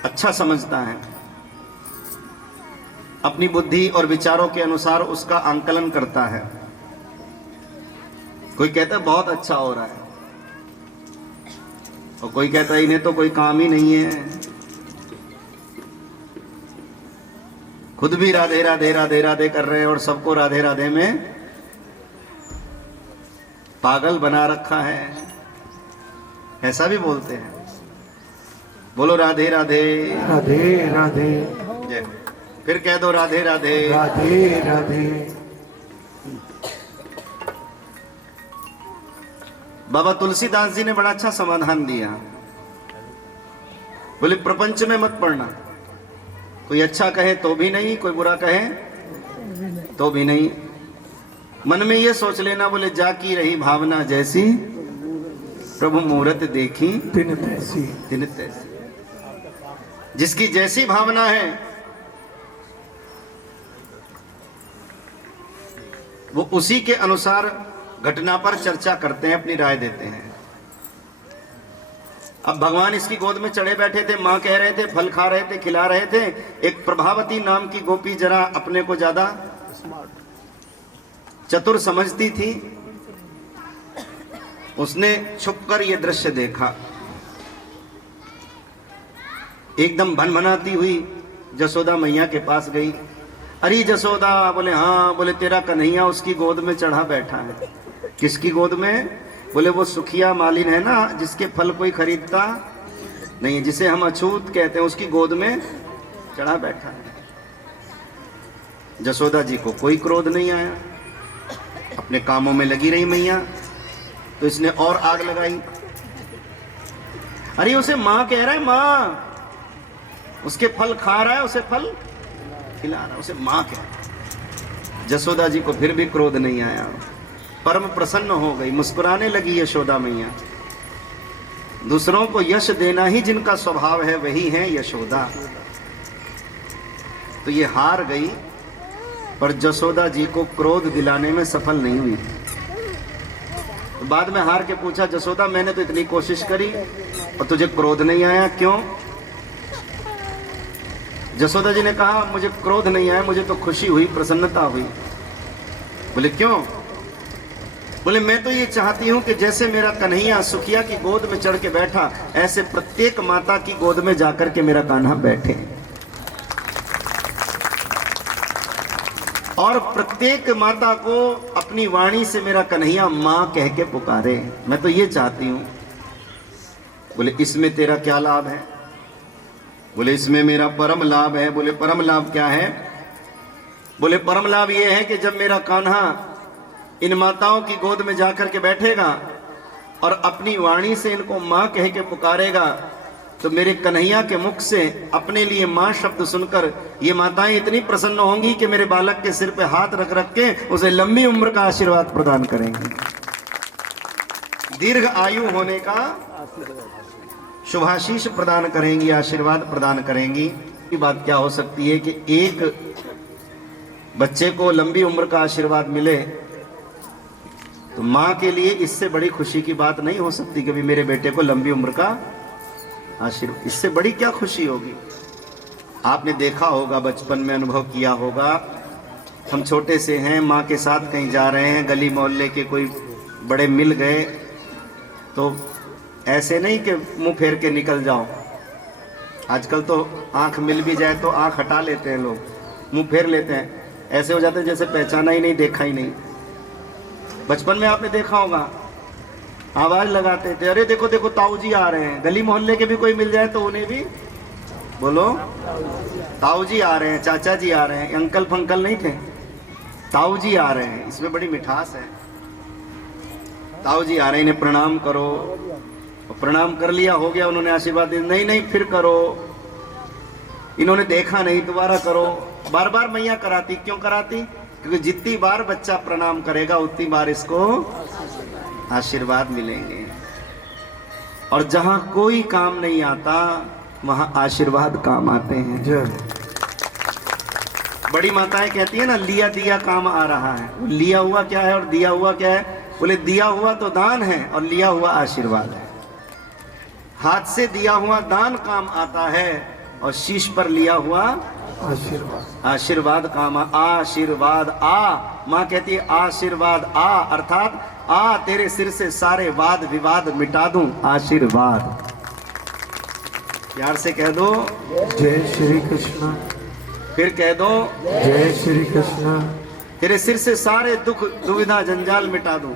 अच्छा समझता है, अपनी बुद्धि और विचारों के अनुसार उसका आंकलन करता है। कोई कहता है बहुत अच्छा हो रहा है, और कोई कहता है इन्हें तो कोई काम ही नहीं है, खुद भी राधे राधे राधे राधे कर रहे हैं और सबको राधे राधे में पागल बना रखा है, ऐसा भी बोलते हैं। बोलो राधे राधे राधे राधे जय। फिर कह दो राधे राधे राधे राधे। बाबा तुलसीदास जी ने बड़ा अच्छा समाधान दिया। बोले प्रपंच में मत पड़ना, कोई अच्छा कहे तो भी नहीं, कोई बुरा कहे तो भी नहीं। मन में ये सोच लेना, बोले जाकी रही भावना जैसी, प्रभु मूरत देखी तिन तैसी। तिन तैसी। जिसकी जैसी भावना है वो उसी के अनुसार घटना पर चर्चा करते हैं, अपनी राय देते हैं। अब भगवान इसकी गोद में चढ़े बैठे थे, मां कह रहे थे, फल खा रहे थे, खिला रहे थे। एक प्रभावती नाम की गोपी जरा अपने को ज्यादा चतुर समझती थी, उसने छुपकर यह दृश्य देखा। एकदम भनभनाती हुई जसोदा मैया के पास गई। अरे जसोदा, बोले हाँ। बोले तेरा कन्हैया उसकी गोद में चढ़ा बैठा है। किसकी गोद में? बोले वो सुखिया मालिन है ना, जिसके फल कोई खरीदता नहीं, जिसे हम अछूत कहते हैं, उसकी गोद में चढ़ा बैठा है। जसोदा जी को कोई क्रोध नहीं आया, अपने कामों में लगी रही मैया। तो इसने और आग लगाई। अरे उसे मां कह रहा है, मां उसके फल खा रहा है, उसे फल खिला रहा है, उसे मां कह रहा है। जसोदा जी को फिर भी क्रोध नहीं आया, परम प्रसन्न हो गई, मुस्कुराने लगी यशोदा मैया। दूसरों को यश देना ही जिनका स्वभाव है वही है यशोदा। तो ये हार गई, पर जसोदा जी को क्रोध दिलाने में सफल नहीं हुई। तो बाद में हार के पूछा, जसोदा मैंने तो इतनी कोशिश करी और तुझे क्रोध नहीं आया, क्यों? जसोदा जी ने कहा, मुझे क्रोध नहीं आया, मुझे तो खुशी हुई, प्रसन्नता हुई। बोले क्यों? बोले मैं तो ये चाहती हूं कि जैसे मेरा कन्हैया सुखिया की गोद में चढ़ के बैठा, ऐसे प्रत्येक माता की गोद में जाकर के मेरा कान्हा बैठे, और प्रत्येक माता को अपनी वाणी से मेरा कन्हैया मां कह के पुकारे। मैं तो ये चाहती हूं। बोले इसमें तेरा क्या लाभ है? बोले इसमें मेरा परम लाभ है। बोले परम लाभ क्या है? बोले परम लाभ ये है कि जब मेरा कान्हा इन माताओं की गोद में जाकर के बैठेगा और अपनी वाणी से इनको मां कह के पुकारेगा, तो मेरे कन्हैया के मुख से अपने लिए मां शब्द सुनकर ये माताएं इतनी प्रसन्न होंगी कि मेरे बालक के सिर पे हाथ रख रख के उसे लंबी उम्र का आशीर्वाद प्रदान करेंगी, दीर्घ आयु होने का शुभाशीष प्रदान करेंगी, आशीर्वाद प्रदान करेंगी। ये बात क्या हो सकती है कि एक बच्चे को लंबी उम्र का आशीर्वाद मिले, तो मां के लिए इससे बड़ी खुशी की बात नहीं हो सकती कि भी मेरे बेटे को लंबी उम्र का आशीर्वाद, इससे बड़ी क्या खुशी होगी। आपने देखा होगा, बचपन में अनुभव किया होगा, हम छोटे से हैं, माँ के साथ कहीं जा रहे हैं, गली मोहल्ले के कोई बड़े मिल गए, तो ऐसे नहीं कि मुंह फेर के निकल जाओ। आजकल तो आंख मिल भी जाए तो आंख हटा लेते हैं लोग, मुंह फेर लेते हैं, ऐसे हो जाते हैं जैसे पहचाना ही नहीं, देखा ही नहीं। बचपन में आपने देखा होगा, आवाज लगाते थे, अरे देखो देखो ताऊ जी आ रहे हैं। गली मोहल्ले के भी कोई मिल जाए तो उन्हें भी बोलो ताऊ जी आ रहे हैं, चाचा जी आ रहे हैं, अंकल फंकल नहीं थे, ताऊ जी आ रहे हैं। इसमें बड़ी मिठास है। ताऊ जी आ रहे हैं, इन्हें प्रणाम करो। प्रणाम कर लिया, हो गया, उन्होंने आशीर्वाद दिया, नहीं नहीं फिर करो, इन्होंने देखा नहीं, दोबारा करो। बार बार मैया कराती। क्यों कराती? क्योंकि जितनी बार बच्चा प्रणाम करेगा उतनी बार इसको आशीर्वाद मिलेंगे। और जहां कोई काम नहीं आता वहां आशीर्वाद काम आते हैं। बड़ी माताएं कहती है ना, लिया दिया काम आ रहा है। लिया हुआ क्या है और दिया हुआ क्या है? बोले दिया हुआ तो दान है और लिया हुआ आशीर्वाद है। हाथ से दिया हुआ दान काम आता है और शीश पर लिया हुआ आशीर्वाद काम। आशीर्वाद आ, माँ कहती है आशीर्वाद आ, अर्थात आ तेरे सिर से सारे वाद विवाद मिटा दूं, आशीर्वाद। प्यार से कह दो जय श्री कृष्ण। फिर कह दो जय श्री कृष्ण। तेरे सिर से सारे दुख दुविधा जंजाल मिटा दूं।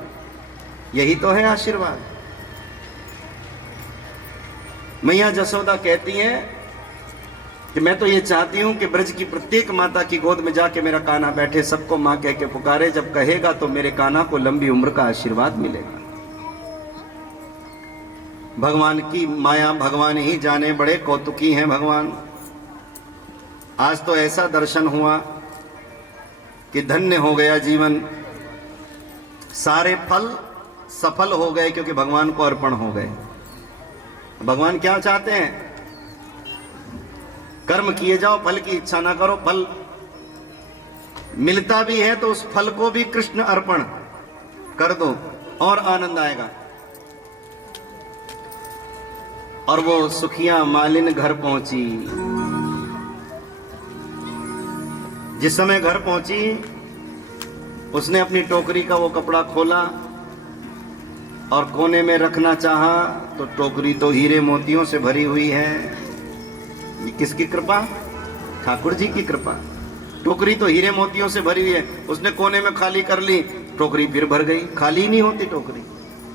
यही तो है आशीर्वाद। मैया जसोदा कहती हैं कि मैं तो ये चाहती हूं कि ब्रज की प्रत्येक माता की गोद में जाके मेरा कान्हा बैठे, सबको मां कह के पुकारे। जब कहेगा तो मेरे कान्हा को लंबी उम्र का आशीर्वाद मिलेगा। भगवान की माया भगवान ही जाने, बड़े कौतुकी हैं भगवान। आज तो ऐसा दर्शन हुआ कि धन्य हो गया जीवन। सारे फल सफल हो गए क्योंकि भगवान को अर्पण हो गए। भगवान क्या चाहते हैं? कर्म किए जाओ, फल की इच्छा ना करो। फल मिलता भी है तो उस फल को भी कृष्ण अर्पण कर दो और आनंद आएगा। और वो सुखिया मालिन घर पहुंची। जिस समय घर पहुंची उसने अपनी टोकरी का वो कपड़ा खोला और कोने में रखना चाहा तो टोकरी तो हीरे मोतियों से भरी हुई है। ये किसकी कृपा? ठाकुर जी की कृपा। टोकरी तो हीरे मोतियों से भरी हुई है। उसने कोने में खाली कर ली, टोकरी फिर भर गई। खाली नहीं होती टोकरी,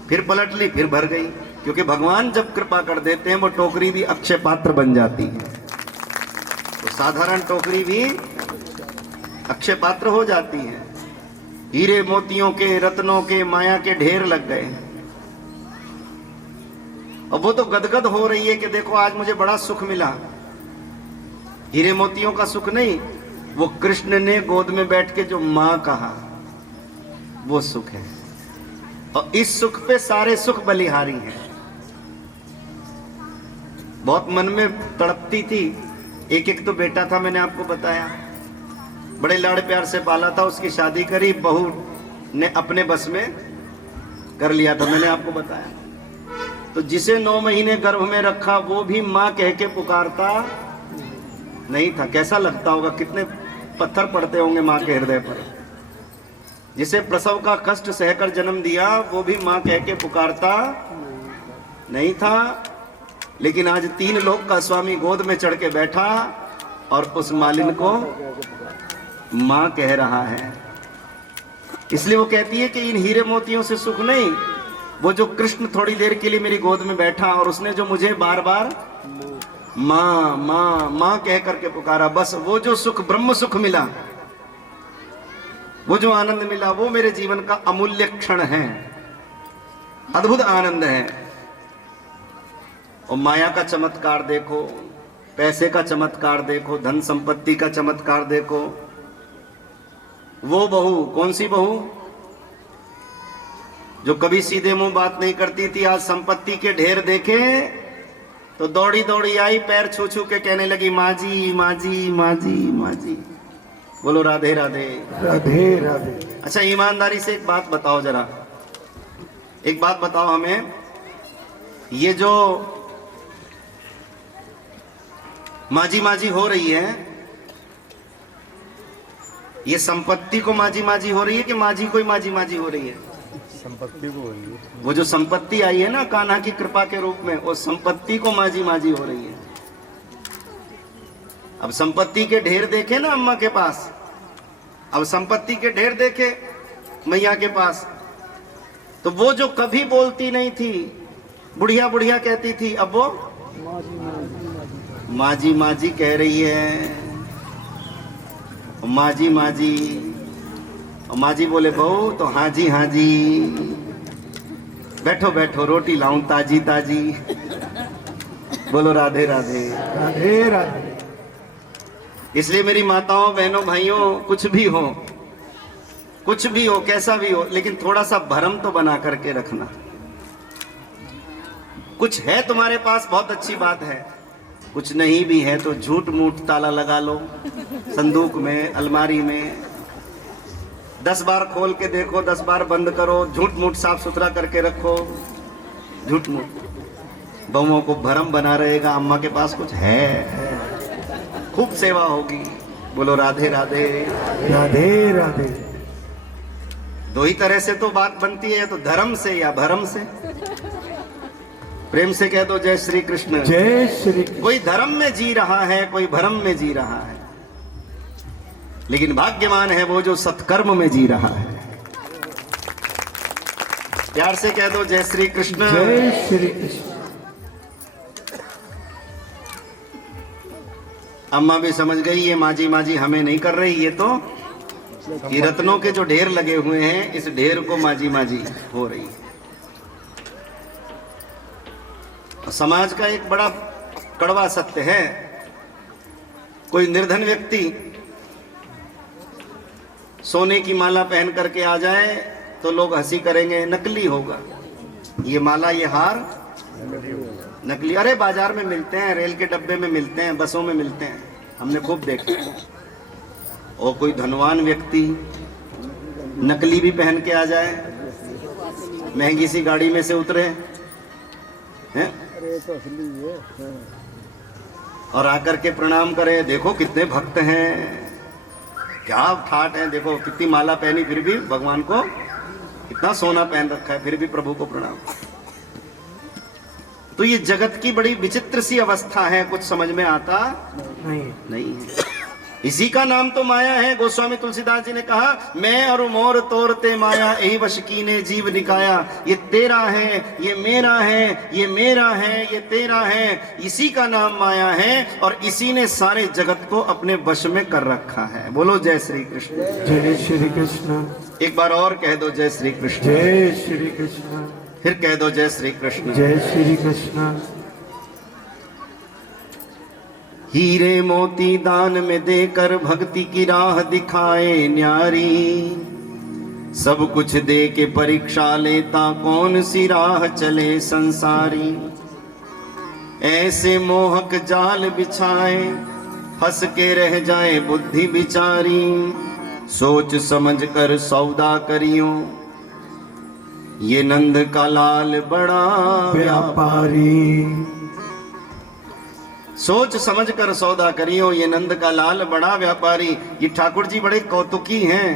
फिर पलट ली, फिर भर गई। क्योंकि भगवान जब कृपा कर देते हैं वो टोकरी भी अक्षय पात्र बन जाती है। तो साधारण टोकरी भी अक्षय पात्र हो जाती है। हीरे मोतियों के, रत्नों के, माया के ढेर लग गए। और वो तो गदगद हो रही है कि देखो आज मुझे बड़ा सुख मिला। हीरे मोतियों का सुख नहीं, वो कृष्ण ने गोद में बैठ के जो मां कहा वो सुख है। और इस सुख पे सारे सुख बलिहारी हैं। बहुत मन में तड़पती थी। एक एक तो बेटा था, मैंने आपको बताया, बड़े लाड़ प्यार से पाला था। उसकी शादी करी, बहू ने अपने बस में कर लिया था, मैंने आपको बताया। तो जिसे 9 महीने गर्भ में रखा वो भी मां कह के पुकारता नहीं था। कैसा लगता होगा, कितने पत्थर पड़ते होंगे मां के हृदय पर। जिसे प्रसव का कष्ट सहकर जन्म दिया वो भी मां कह के पुकारता नहीं था। लेकिन आज 3 लोक का स्वामी गोद में चढ़ के बैठा और उस मालिन को मां कह रहा है। इसलिए वो कहती है कि इन हीरे मोतियों से सुख नहीं, वो जो कृष्ण थोड़ी देर के लिए मेरी गोद में बैठा और उसने जो मुझे बार बार मां मां मां कह करके पुकारा, बस वो जो सुख, ब्रह्म सुख मिला, वो जो आनंद मिला, वो मेरे जीवन का अमूल्य क्षण है। अद्भुत आनंद है। और माया का चमत्कार देखो, पैसे का चमत्कार देखो, धन संपत्ति का चमत्कार देखो। वो बहू, कौन सी बहू जो कभी सीधे मुंह बात नहीं करती थी, आज संपत्ति के ढेर देखे तो दौड़ी दौड़ी आई, पैर छू छू के कहने लगी माजी माजी माजी माजी। बोलो राधे राधे राधे राधे। अच्छा, ईमानदारी से एक बात बताओ जरा, एक बात बताओ हमें, ये जो माजी माजी हो रही है, ये संपत्ति को माजी माजी हो रही है कि माझी को ही माजी माजी हो रही है? संपत्ति को हो रही है। वो जो संपत्ति आई है ना कान्हा की कृपा के रूप में, वो संपत्ति को माजी माजी हो रही है। अब संपत्ति के ढेर देखे ना अम्मा के पास, अब संपत्ति के ढेर देखे मैया के पास, तो वो जो कभी बोलती नहीं थी, बुढ़िया बुढ़िया कहती थी, अब वो माजी माजी कह रही है। माजी माजी, और माजी बोले बहू तो हाँ जी हाँ जी, बैठो बैठो रोटी लाऊं ताजी ताजी। बोलो राधे राधे राधे राधे। इसलिए मेरी माताओं बहनों भाइयों, कुछ भी हो, कुछ भी हो, कैसा भी हो, लेकिन थोड़ा सा भरम तो बना करके रखना। कुछ है तुम्हारे पास बहुत अच्छी बात है, कुछ नहीं भी है तो झूठ मूठ ताला लगा लो संदूक में, अलमारी में। 10 बार खोल के देखो, 10 बार बंद करो, झूठ मूठ साफ सुथरा करके रखो। झूठ मूठ बहुओं को भरम बना रहेगा, अम्मा के पास कुछ है, खूब सेवा होगी। बोलो राधे राधे राधे राधे। 2 ही तरह से तो बात बनती है, तो धर्म से या भरम से। प्रेम से कह दो जय श्री कृष्ण। जय श्री कृष्ण। कोई धर्म में जी रहा है, कोई भरम में जी रहा है। लेकिन भाग्यवान है वो जो सत्कर्म में जी रहा है। प्यार से कह दो जय श्री कृष्ण। जय श्री कृष्ण। अम्मा भी समझ गई ये माजी माजी हमें नहीं कर रही, ये तो ये रत्नों के जो ढेर लगे हुए हैं इस ढेर को माजी माजी हो रही है। समाज का एक बड़ा कड़वा सत्य है, कोई निर्धन व्यक्ति सोने की माला पहन करके आ जाए तो लोग हंसी करेंगे, नकली होगा ये माला ये हार नकली। अरे बाजार में मिलते हैं, रेल के डब्बे में मिलते हैं, बसों में मिलते हैं, हमने खूब देखा है। और कोई धनवान व्यक्ति नकली भी पहन के आ जाए, महंगी सी गाड़ी में से उतरे हैं और आकर के प्रणाम करे, देखो कितने भक्त हैं, क्या ठाट हैं, देखो कितनी माला पहनी फिर भी भगवान को, कितना सोना पहन रखा है फिर भी प्रभु को प्रणाम। तो ये जगत की बड़ी विचित्र सी अवस्था है, कुछ समझ में आता नहीं है। इसी का नाम तो माया है। गोस्वामी तुलसीदास जी ने कहा, मैं और मोर तोरते माया यही वश कीने जीव निकाया। ये तेरा है, ये मेरा है, ये मेरा है, ये तेरा है, इसी का नाम माया है और इसी ने सारे जगत को अपने वश में कर रखा है। बोलो जय श्री कृष्ण। जय श्री कृष्ण। एक बार और कह दो जय श्री कृष्ण। जय श्री कृष्ण। फिर कह दो जय श्री कृष्ण। जय श्री कृष्ण। हीरे मोती दान में देकर भक्ति की राह दिखाए न्यारी, सब कुछ दे के परीक्षा लेता कौन सी राह चले संसारी। ऐसे मोहक जाल बिछाए फंस के रह जाए बुद्धि बिचारी, सोच समझ कर सौदा करियो ये नंद का लाल बड़ा व्यापारी। सोच समझ कर सौदा करियो ये नंद का लाल बड़ा व्यापारी। ये ठाकुर जी बड़े कौतुकी हैं।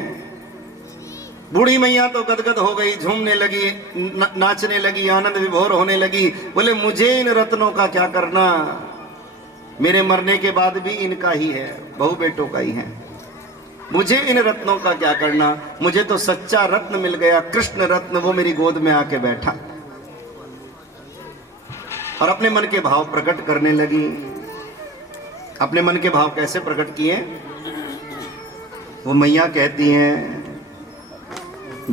बूढ़ी मैया तो गदगद हो गई, झूमने लगी, नाचने लगी, आनंद विभोर होने लगी। बोले मुझे इन रत्नों का क्या करना, मेरे मरने के बाद भी इनका ही है, बहू बेटों का ही है, मुझे इन रत्नों का क्या करना। मुझे तो सच्चा रत्न मिल गया, कृष्ण रत्न, वो मेरी गोद में आके बैठा और अपने मन के भाव प्रकट करने लगी। अपने मन के भाव कैसे प्रकट किए, वो मैया कहती हैं,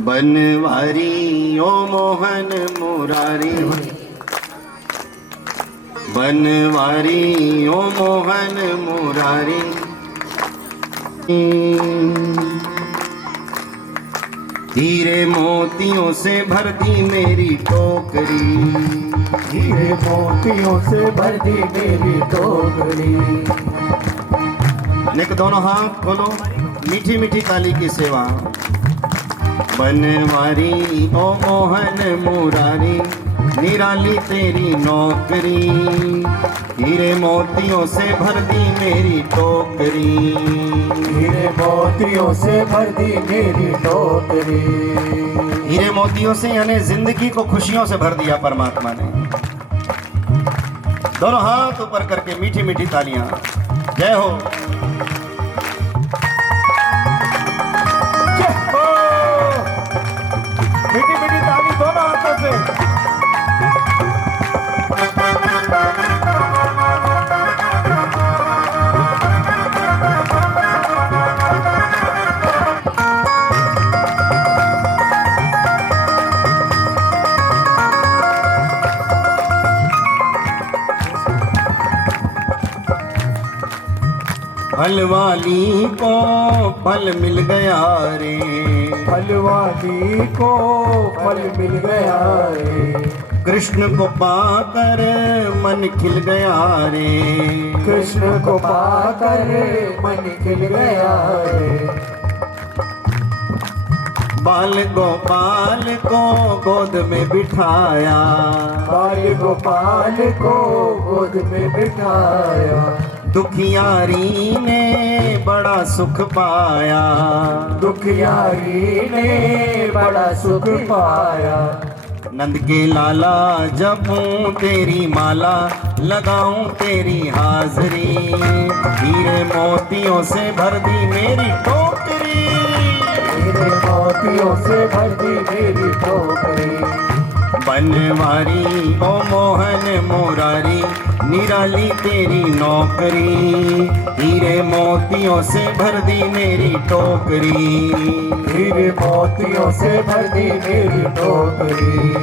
बनवारी ओ मोहन मुरारी, बनवारी ओ मोहन मुरारी, हीरे मोतियों से भर दी मेरी टोकरी, हीरे मोतियों से भर दी मेरी टोकरी। निक दोनों हाथ खोलो, मीठी मीठी ताली की सेवा। बनवारी ओ मोहन मुरारी, निराली तेरी नौकरी, हीरे मोतियों से भर दी मेरी टोकरी, हीरे मोतियों से भर दी मेरी टोकरी। हीरे मोतियों से यानी जिंदगी को खुशियों से भर दिया परमात्मा ने। दोनों हाथ ऊपर करके मीठी मीठी तालियां, जय हो। मीठी मीठी ताली दोनों हाथों से। फल वाली को फल मिल गया रे, फल वाली को फल मिल गया रे, कृष्ण को पाकर मन खिल गया रे, कृष्ण को पाकर मन खिल गया रे। बाल गोपाल को गोद में बिठाया, बाल गोपाल को गोद में बिठाया, दुखियारी ने बड़ा सुख पाया, दुखियारी ने बड़ा सुख पाया। नंद के लाला जपूं तेरी माला, लगाऊं तेरी हाजरी, हीरे मोतियों से भर दी मेरी टोकरी, हीरे मोतियों से भर दी मेरी टोकरी। बनवारी ओ मोहन मुरारी, निराली तेरी नौकरी, हीरे मोतियों से भर दी मेरी टोकरी, हीरे मोतियों से भर दी मेरी टोकरी।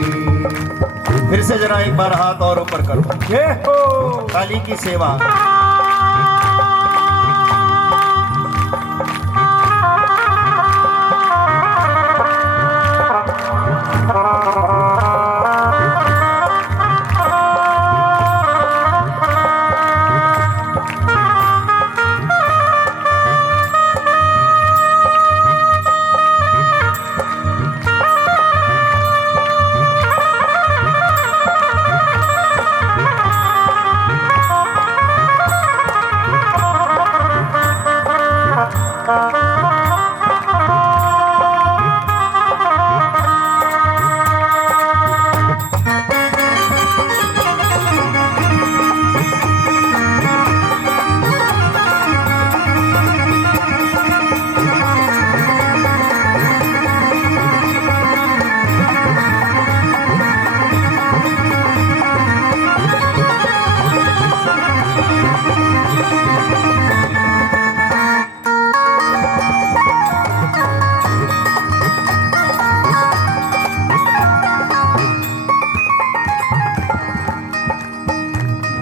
फिर से जरा एक बार हाथ और ऊपर करो, जय हो। काली की सेवा।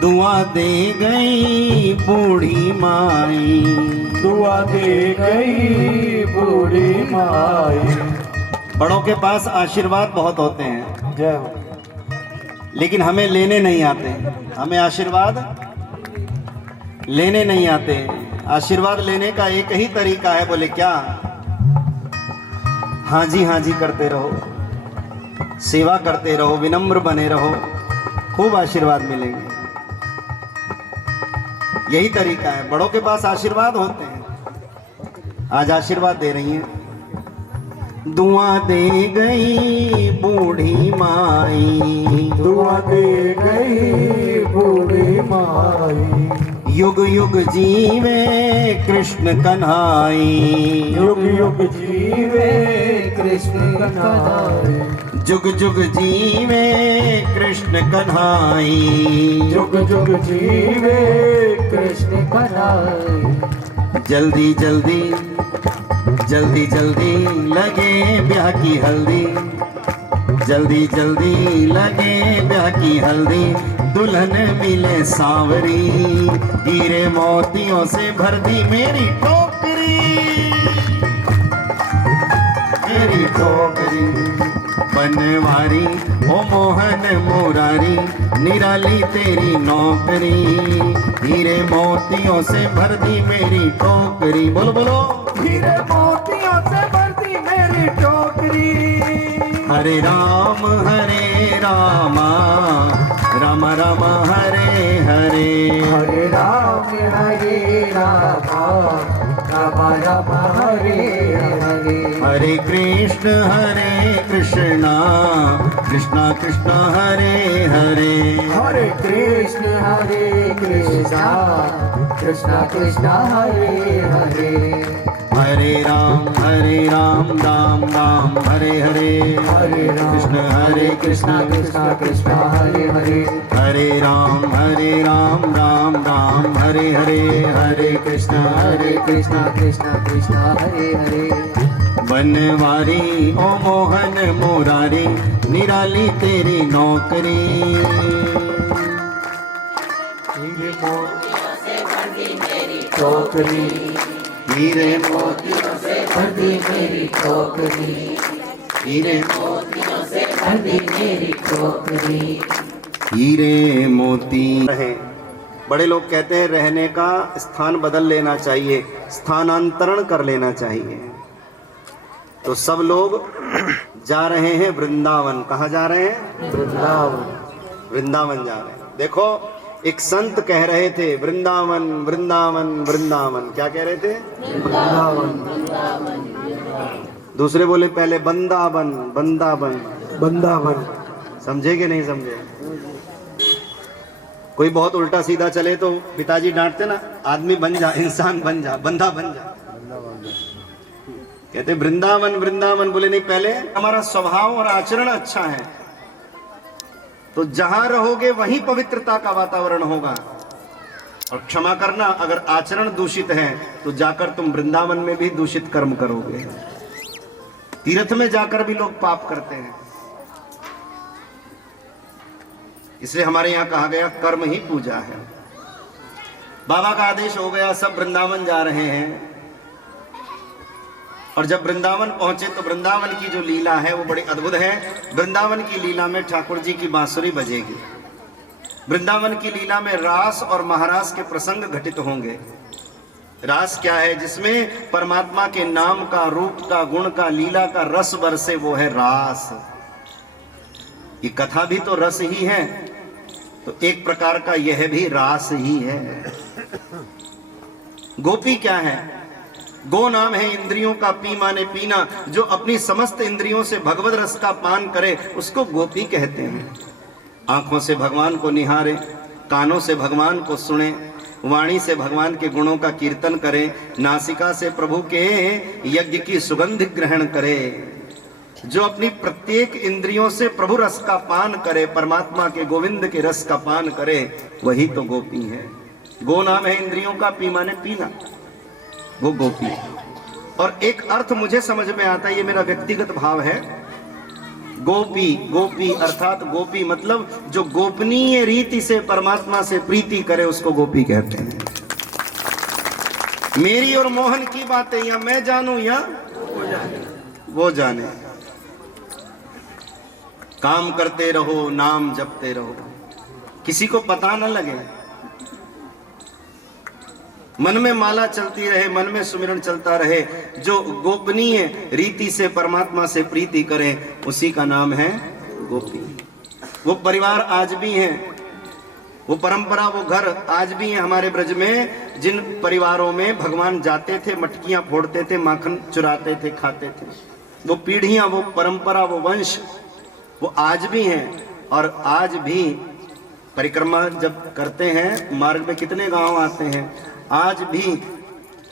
दुआ दे गई बूढ़ी माई, दुआ दे गई बूढ़ी माई। बड़ों के पास आशीर्वाद बहुत होते हैं, जय हो। लेकिन हमें लेने नहीं आते। हमें आशीर्वाद लेने नहीं आते। आशीर्वाद लेने का एक ही तरीका है, बोले क्या? हाँ जी करते रहो, सेवा करते रहो, विनम्र बने रहो, खूब आशीर्वाद मिलेंगे। यही तरीका है। बड़ों के पास आशीर्वाद होते हैं, आज आशीर्वाद दे रही हैं। दुआ दे गई बूढ़ी माई, दुआ दे गई बूढ़ी माई। युग युग जीवे कृष्ण कन्हाई, युग युग जीवे कृष्ण कन्हाई। जुग जुग जीवे कृष्ण कन्हाई, जुग जुग जीवे कृष्ण कन्हाई। जल्दी जल्दी जल्दी जल्दी लगे ब्याह की हल्दी, जल्दी जल्दी लगे ब्याह की हल्दी, दुल्हन मिले सांवरी, हीरे मोतियों से भर दी मेरी टोकरी, मेरी टोकरी। बनवारी ओ मोहन मुरारी, निराली तेरी नौकरी, हीरे मोतियों से भर दी मेरी टोकरी। बोलो बोलो, हीरे मोतियों से भर दी मेरी टोकरी। हरे राम रामा, राम राम हरे हरे, हरे राम रामा, राम राम हरे हरे। हरे कृष्ण कृष्णा, कृष्णा कृष्णा हरे हरे, हरे कृष्ण कृष्णा, कृष्णा कृष्णा हरे हरे। हरे राम राम राम हरे हरे, हरे राम कृष्ण कृष्णा कृष्णा कृष्णा हरे हरे। हरे राम राम राम हरे हरे, हरे कृष्णा कृष्णा कृष्णा हरे हरे। बनवारी ओ मोहन मुरारी, निराली तेरी नौकरी, हीरे मोतियों से भर दी मेरी टोकरी, हीरे मोतियों से भर दी मेरी टोकरी, हीरे मोतियों से भर दी मेरी टोकरी। हीरे मोती रहे। बड़े लोग कहते हैं रहने का स्थान बदल लेना चाहिए, स्थानांतरण कर लेना चाहिए। तो सब लोग जा रहे हैं वृंदावन। कहाँ जा रहे हैं? वृंदावन। वृंदावन जा रहे हैं। देखो, एक संत कह रहे थे वृंदावन वृंदावन वृंदावन। क्या कह रहे थे? वृंदावन। दूसरे बोले पहले बंदावन बंदावन। वृंदावन। समझे कि नहीं समझे? कोई बहुत उल्टा सीधा चले तो पिताजी डांटते ना, आदमी बन जा, इंसान बन जा, बंधा बन जा। कहते वृंदावन वृंदावन, बोले नहीं, पहले हमारा स्वभाव और आचरण अच्छा है तो जहां रहोगे वहीं पवित्रता का वातावरण होगा। और क्षमा करना, अगर आचरण दूषित है तो जाकर तुम वृंदावन में भी दूषित कर्म करोगे। तीर्थ में जाकर भी लोग पाप करते हैं। इसलिए हमारे यहां कहा गया कर्म ही पूजा है। बाबा का आदेश हो गया, सब वृंदावन जा रहे हैं। और जब वृंदावन पहुंचे तो वृंदावन की जो लीला है वो बड़ी अद्भुत है। वृंदावन की लीला में ठाकुर जी की बांसुरी बजेगी। वृंदावन की लीला में रास और महारास के प्रसंग घटित होंगे। रास क्या है? जिसमें परमात्मा के नाम का, रूप का, गुण का, लीला का रस बरसे, वो है रास। ये कथा भी तो रस ही है, तो एक प्रकार का यह भी रास ही है। गोपी क्या है? गो नाम है इंद्रियों का, पी माने पीना। जो अपनी समस्त इंद्रियों से भगवत रस का पान करे उसको गोपी कहते हैं। आंखों से भगवान को निहारे, कानों से भगवान को सुने, वाणी से भगवान के गुणों का कीर्तन करे, नासिका से प्रभु के यज्ञ की सुगंध ग्रहण करे। जो अपनी प्रत्येक इंद्रियों से प्रभु रस का पान करे, परमात्मा के गोविंद के रस का पान करे, वही तो गोपी है। गो नाम है इंद्रियों का, पी माने पीना, वो गोपी। और एक अर्थ मुझे समझ में आता है, ये मेरा व्यक्तिगत भाव है। गोपी, गोपी अर्थात गोपी मतलब जो गोपनीय रीति से परमात्मा से प्रीति करे उसको गोपी कहते हैं। मेरी और मोहन की बातें या मैं जानूं या वो जाने। काम करते रहो, नाम जपते रहो, किसी को पता न लगे। मन में माला चलती रहे, मन में सुमिरन चलता रहे। जो गोपनीय रीति से परमात्मा से प्रीति करे उसी का नाम है गोपी। वो परिवार आज भी हैं, वो परंपरा, वो घर आज भी हैं हमारे ब्रज में। जिन परिवारों में भगवान जाते थे, मटकियां फोड़ते थे, माखन चुराते थे, खाते थे, वो पीढ़ियां, वो परंपरा, वो वंश, वो आज भी हैं। और आज भी परिक्रमा जब करते हैं, मार्ग में कितने गांव आते हैं, आज भी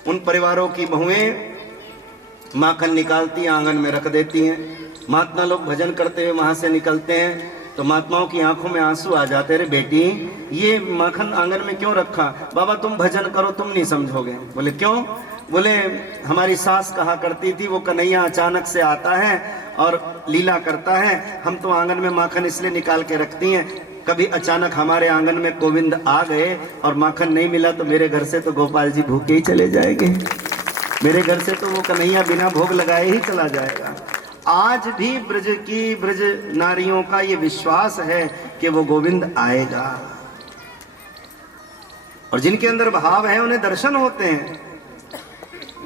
उन परिवारों की बहुएं माखन निकालती हैं, आंगन में रख देती हैं। महात्मा लोग भजन करते हुए वहां से निकलते हैं तो महात्माओं की आंखों में आंसू आ जाते। रे बेटी, ये माखन आंगन में क्यों रखा? बाबा तुम भजन करो, तुम नहीं समझोगे। बोले क्यों? बोले हमारी सास कहा करती थी, वो कन्हैया अचानक से आता है और लीला करता है, हम तो आंगन में माखन इसलिए निकाल के रखती हैं, कभी अचानक हमारे आंगन में गोविंद आ गए और माखन नहीं मिला तो मेरे घर से तो गोपाल जी भूखे ही चले जाएंगे, मेरे घर से तो वो कन्हैया बिना भोग लगाए ही चला जाएगा। आज भी ब्रज नारियों का ये विश्वास है कि वो गोविंद आएगा। और जिनके अंदर भाव है उन्हें दर्शन होते हैं,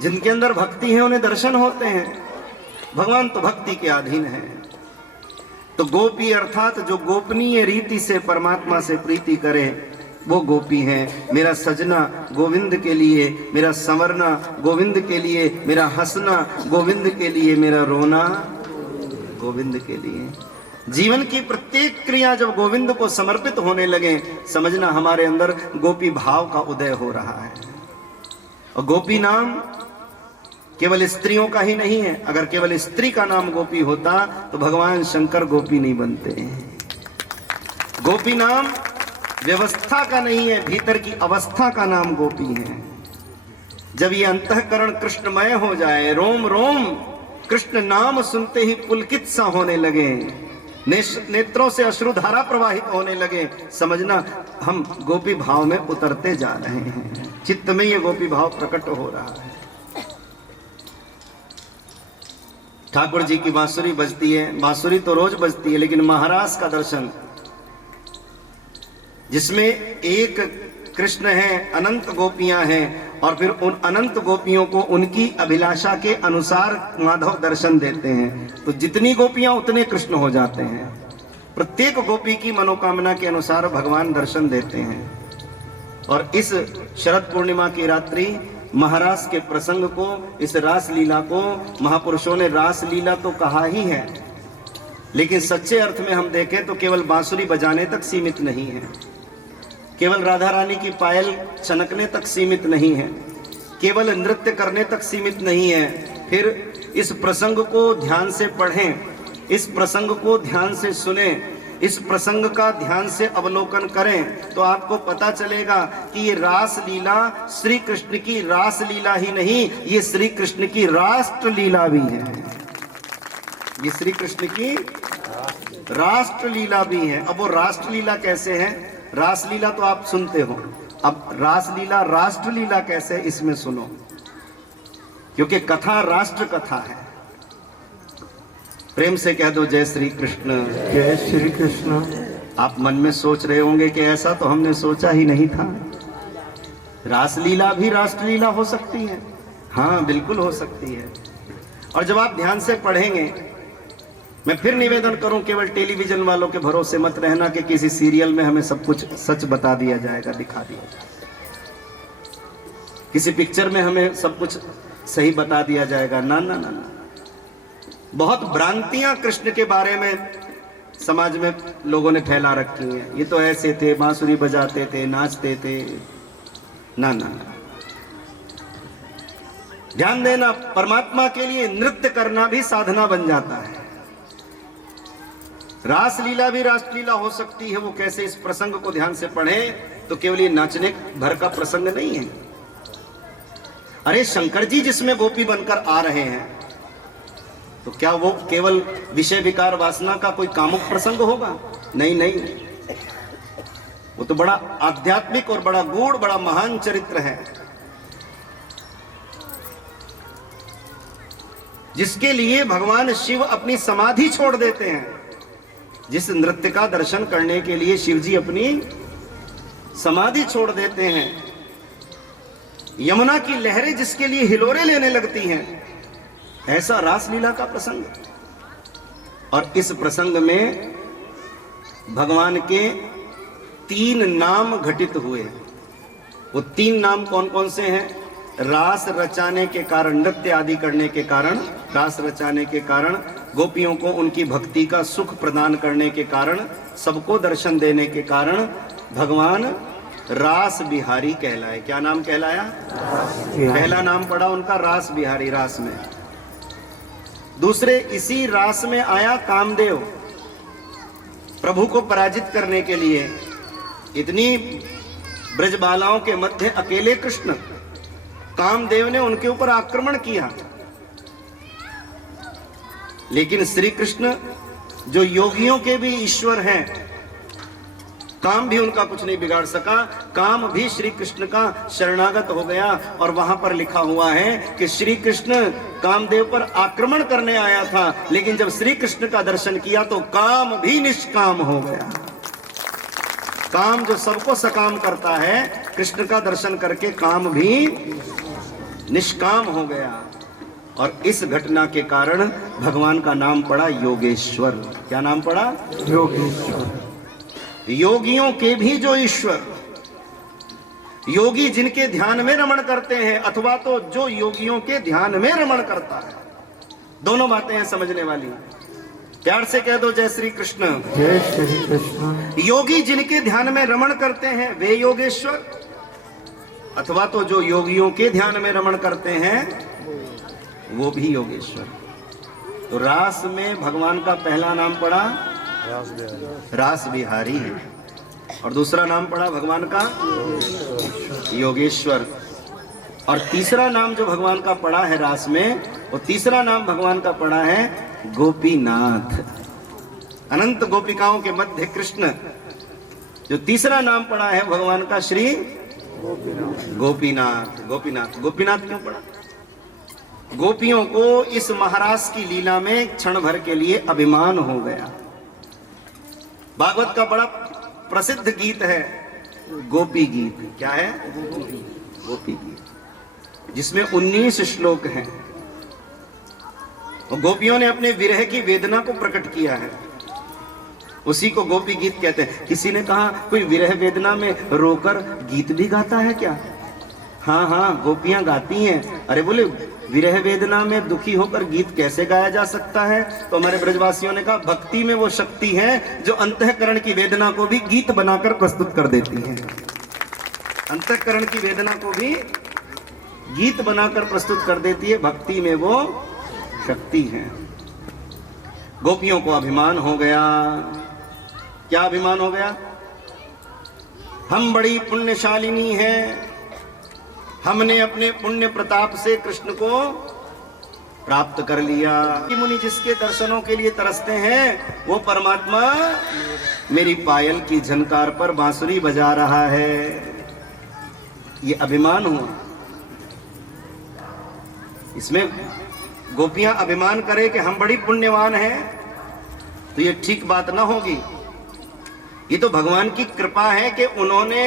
जिनके अंदर भक्ति है उन्हें दर्शन होते हैं। भगवान तो भक्ति के अधीन है। तो गोपी अर्थात जो गोपनीय रीति से परमात्मा से प्रीति करे वो गोपी है। मेरा सजना गोविंद के लिए, मेरा संवरना गोविंद के लिए, मेरा हंसना गोविंद के लिए, मेरा रोना गोविंद के लिए। जीवन की प्रत्येक क्रिया जब गोविंद को समर्पित होने लगे, समझना हमारे अंदर गोपी भाव का उदय हो रहा है। और गोपी नाम केवल स्त्रियों का ही नहीं है। अगर केवल स्त्री का नाम गोपी होता तो भगवान शंकर गोपी नहीं बनते। गोपी नाम व्यवस्था का नहीं है, भीतर की अवस्था का नाम गोपी है। जब ये अंतःकरण कृष्णमय हो जाए, रोम रोम कृष्ण नाम सुनते ही पुलकित सा होने लगे, नेत्रों से अश्रुधारा प्रवाहित होने लगे, समझना हम गोपी भाव में उतरते जा रहे हैं। चित्त में ये गोपी भाव प्रकट हो रहा है। ठाकुर जी की बांसुरी बजती है, बांसुरी तो रोज बजती है, लेकिन महाराज का दर्शन जिसमें एक कृष्ण है, अनंत गोपियां हैं, और फिर उन अनंत गोपियों को उनकी अभिलाषा के अनुसार माधव दर्शन देते हैं, तो जितनी गोपियां उतने कृष्ण हो जाते हैं। प्रत्येक गोपी की मनोकामना के अनुसार भगवान दर्शन देते हैं। और इस शरद पूर्णिमा की रात्रि महारास के प्रसंग को, इस रास लीला को महापुरुषों ने रास लीला तो कहा ही है, लेकिन सच्चे अर्थ में हम देखें तो केवल बांसुरी बजाने तक सीमित नहीं है, केवल राधा रानी की पायल चनकने तक सीमित नहीं है, केवल नृत्य करने तक सीमित नहीं है। फिर इस प्रसंग को ध्यान से पढ़ें, इस प्रसंग को ध्यान से सुने, इस प्रसंग का ध्यान से अवलोकन करें तो आपको पता चलेगा कि ये रास लीला श्री कृष्ण की रास लीला ही नहीं, ये श्री कृष्ण की राष्ट्र लीला भी है। ये श्री कृष्ण की राष्ट्र लीला भी है। अब वो राष्ट्र लीला कैसे है? रास लीला तो आप सुनते हो, अब रास लीला राष्ट्र लीला कैसे, इसमें सुनो, क्योंकि कथा राष्ट्र कथा है। प्रेम से कह दो जय श्री कृष्ण। जय श्री कृष्ण। आप मन में सोच रहे होंगे कि ऐसा तो हमने सोचा ही नहीं था, रासलीला भी राष्ट्रलीला हो सकती है। हाँ, बिल्कुल हो सकती है। और जब आप ध्यान से पढ़ेंगे, मैं फिर निवेदन करूं, केवल टेलीविजन वालों के भरोसे मत रहना कि किसी सीरियल में हमें सब कुछ सच बता दिया जाएगा, दिखा दिया जाएगा, किसी पिक्चर में हमें सब कुछ सही बता दिया जाएगा। ना ना ना ना, बहुत भ्रांतियां कृष्ण के बारे में समाज में लोगों ने फैला रखी हैं। ये तो ऐसे थे, बांसुरी बजाते थे, नाचते थे। ना ना ना, ध्यान देना, परमात्मा के लिए नृत्य करना भी साधना बन जाता है। रास लीला भी राष्ट्रलीला हो सकती है। वो कैसे, इस प्रसंग को ध्यान से पढ़ें तो केवल ये नाचने भर का प्रसंग नहीं है। अरे शंकर जी जिसमें गोपी बनकर आ रहे हैं, तो क्या वो केवल विषय विकार वासना का कोई कामुक प्रसंग होगा? नहीं नहीं, वो तो बड़ा आध्यात्मिक और बड़ा गूढ़, बड़ा महान चरित्र है, जिसके लिए भगवान शिव अपनी समाधि छोड़ देते हैं। जिस नृत्य का दर्शन करने के लिए शिव जी अपनी समाधि छोड़ देते हैं, यमुना की लहरें जिसके लिए हिलोरे लेने लगती हैं, ऐसा रासलीला का प्रसंग। और इस प्रसंग में भगवान के 3 नाम घटित हुए। वो 3 नाम कौन कौन से हैं? रास रचाने के कारण, नृत्य आदि करने के कारण, रास रचाने के कारण, गोपियों को उनकी भक्ति का सुख प्रदान करने के कारण, सबको दर्शन देने के कारण भगवान रास बिहारी कहलाए। क्या नाम कहलाया? पहला नाम पड़ा उनका रास बिहारी, रास में। दूसरे, इसी रास में आया कामदेव, प्रभु को पराजित करने के लिए। इतनी ब्रजबालाओं के मध्य अकेले कृष्ण, कामदेव ने उनके ऊपर आक्रमण किया। लेकिन श्री कृष्ण जो योगियों के भी ईश्वर हैं, काम भी उनका कुछ नहीं बिगाड़ सका। काम भी श्री कृष्ण का शरणागत हो गया। और वहां पर लिखा हुआ है कि श्री कृष्ण कामदेव पर आक्रमण करने आया था, लेकिन जब श्री कृष्ण का दर्शन किया तो काम भी निष्काम हो गया। काम जो सबको सकाम करता है, कृष्ण का दर्शन करके काम भी निष्काम हो गया। और इस घटना के कारण भगवान का नाम पड़ा योगेश्वर। क्या नाम पड़ा? योगेश्वर। योगियों के भी जो ईश्वर, योगी जिनके ध्यान में रमण करते हैं, अथवा तो जो योगियों के ध्यान में रमण करता है, दोनों बातें हैं समझने वाली। प्यार से कह दो जय श्री कृष्ण। जय श्री कृष्ण। योगी जिनके ध्यान में रमण करते हैं वे योगेश्वर, अथवा तो जो योगियों के ध्यान में रमण करते हैं वो भी योगेश्वर। तो रास में भगवान का पहला नाम पड़ा रास बिहारी, और दूसरा नाम पड़ा भगवान का योगेश्वर। और तीसरा नाम जो भगवान का पड़ा है रास में, वो तीसरा नाम भगवान का पड़ा है गोपीनाथ। अनंत गोपिकाओं के मध्य कृष्ण, जो तीसरा नाम पड़ा है भगवान का श्री गोपीनाथ। गोपीनाथ, गोपीनाथ क्यों पड़ा? गोपियों को इस महाराज की लीला में क्षण भर के लिए अभिमान हो गया। भागवत का बड़ा प्रसिद्ध गीत है गोपी गीत। क्या है? गोपी गीत, जिसमें 19 श्लोक हैं। और गोपियों ने अपने विरह की वेदना को प्रकट किया है, उसी को गोपी गीत कहते हैं। किसी ने कहा कोई विरह वेदना में रोकर गीत भी गाता है क्या? हाँ हाँ, गोपियां गाती हैं। अरे बोले विरह वेदना में दुखी होकर गीत कैसे गाया जा सकता है? तो हमारे ब्रजवासियों ने कहा भक्ति में वो शक्ति है जो अंतःकरण की वेदना को भी गीत बनाकर प्रस्तुत कर देती है। अंतःकरण की वेदना को भी गीत बनाकर प्रस्तुत कर देती है, भक्ति में वो शक्ति है। गोपियों को अभिमान हो गया। क्या अभिमान हो गया? हम बड़ी पुण्यशालिनी हैं, हमने अपने पुण्य प्रताप से कृष्ण को प्राप्त कर लिया। मुनि जिसके दर्शनों के लिए तरसते हैं वो परमात्मा मेरी पायल की झनकार पर बांसुरी बजा रहा है। ये अभिमान हुआ। इसमें गोपियां अभिमान करे कि हम बड़ी पुण्यवान हैं, तो ये ठीक बात ना होगी। ये तो भगवान की कृपा है कि उन्होंने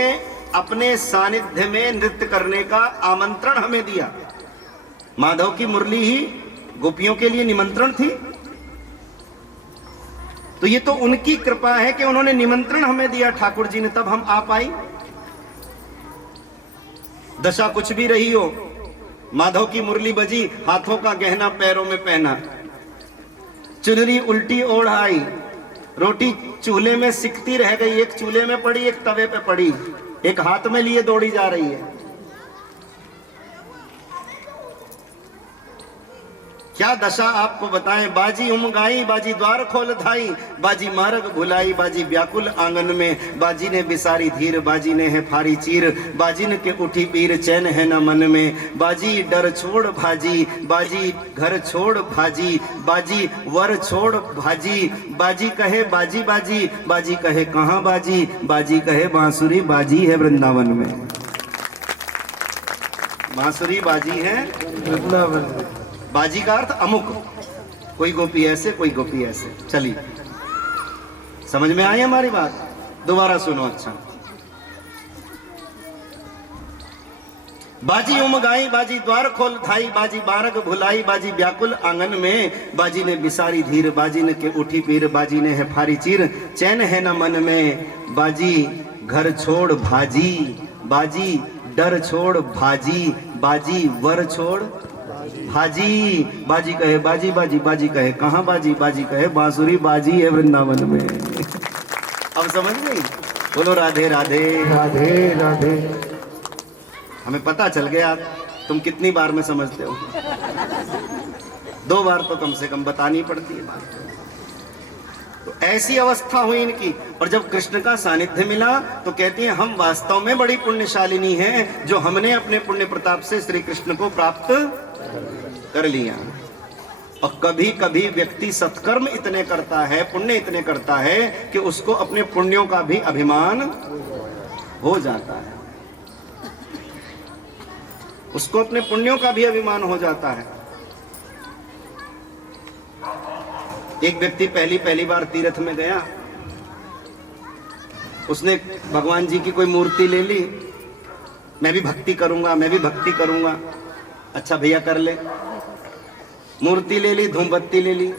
अपने सानिध्य में नृत्य करने का आमंत्रण हमें दिया। माधव की मुरली ही गोपियों के लिए निमंत्रण थी, तो ये तो उनकी कृपा है कि उन्होंने निमंत्रण हमें दिया ठाकुर जी ने, तब हम आ पाई। दशा कुछ भी रही हो, माधव की मुरली बजी, हाथों का गहना पैरों में पहना, चुनरी उल्टी ओढ़ आई, रोटी चूल्हे में सिकती रह गई, एक चूल्हे में पड़ी एक तवे पे पड़ी, एक हाथ में लिए दौड़ी जा रही है। क्या दशा आपको बताएं। बाजी उमगाई, बाजी द्वार खोल धाई, बाजी मार्ग भुलाई, बाजी व्याकुल आंगन में, बाजी ने बिसारी धीर, बाजी ने है फारी चीर, बाजिन के उठी पीर, चैन है न मन में, बाजी डर छोड़ भाजी, बाजी घर छोड़ भाजी, बाजी वर छोड़ भाजी, बाजी कहे बाजी बाजी, बाजी कहे कहाँ बाजी, बाजी कहे बांसुरी बाजी है वृंदावन में। बांसुरी बाजी है वृंदावन में। बाजी का अर्थ अमुक, कोई गोपी ऐसे कोई गोपी ऐसे। चलिए समझ में आई हमारी बात? दोबारा सुनो अच्छा। बाजी उमगाई, बाजी द्वार खोल धाई, बाजी बारग भुलाई, बाजी व्याकुल आंगन में, बाजी ने बिसारी धीर, बाजी ने के उठी पीर, बाजी ने है फारी चीर, चैन है न मन में, बाजी घर छोड़ भाजी, बाजी डर छोड़ भाजी, बाजी वर छोड़ भाजी, बाजी कहे बाजी बाजी, बाजी कहे कहाँ बाजी, बाजी कहे बांसुरी बाजी है वृंदावन में। अब समझ गई? बोलो राधे राधे राधे राधे। हमें पता चल गया तुम कितनी बार में समझते हो। 2 बार तो कम से कम बतानी पड़ती है बात। तो ऐसी अवस्था हुई इनकी, और जब कृष्ण का सानिध्य मिला तो कहती हैं हम वास्तव में बड़ी पुण्यशालिनी हैं जो हमने अपने पुण्य प्रताप से श्री कृष्ण को प्राप्त कर लिया। और कभी कभी व्यक्ति सत्कर्म इतने करता है, पुण्य इतने करता है कि उसको अपने पुण्यों का भी अभिमान हो जाता है, उसको अपने पुण्यों का भी अभिमान हो जाता है। एक व्यक्ति पहली बार तीर्थ में गया, उसने भगवान जी की कोई मूर्ति ले ली, मैं भी भक्ति करूंगा, मैं भी भक्ति करूंगा। अच्छा भैया कर ले। मूर्ति ले ली, धूमबत्ती ले ली,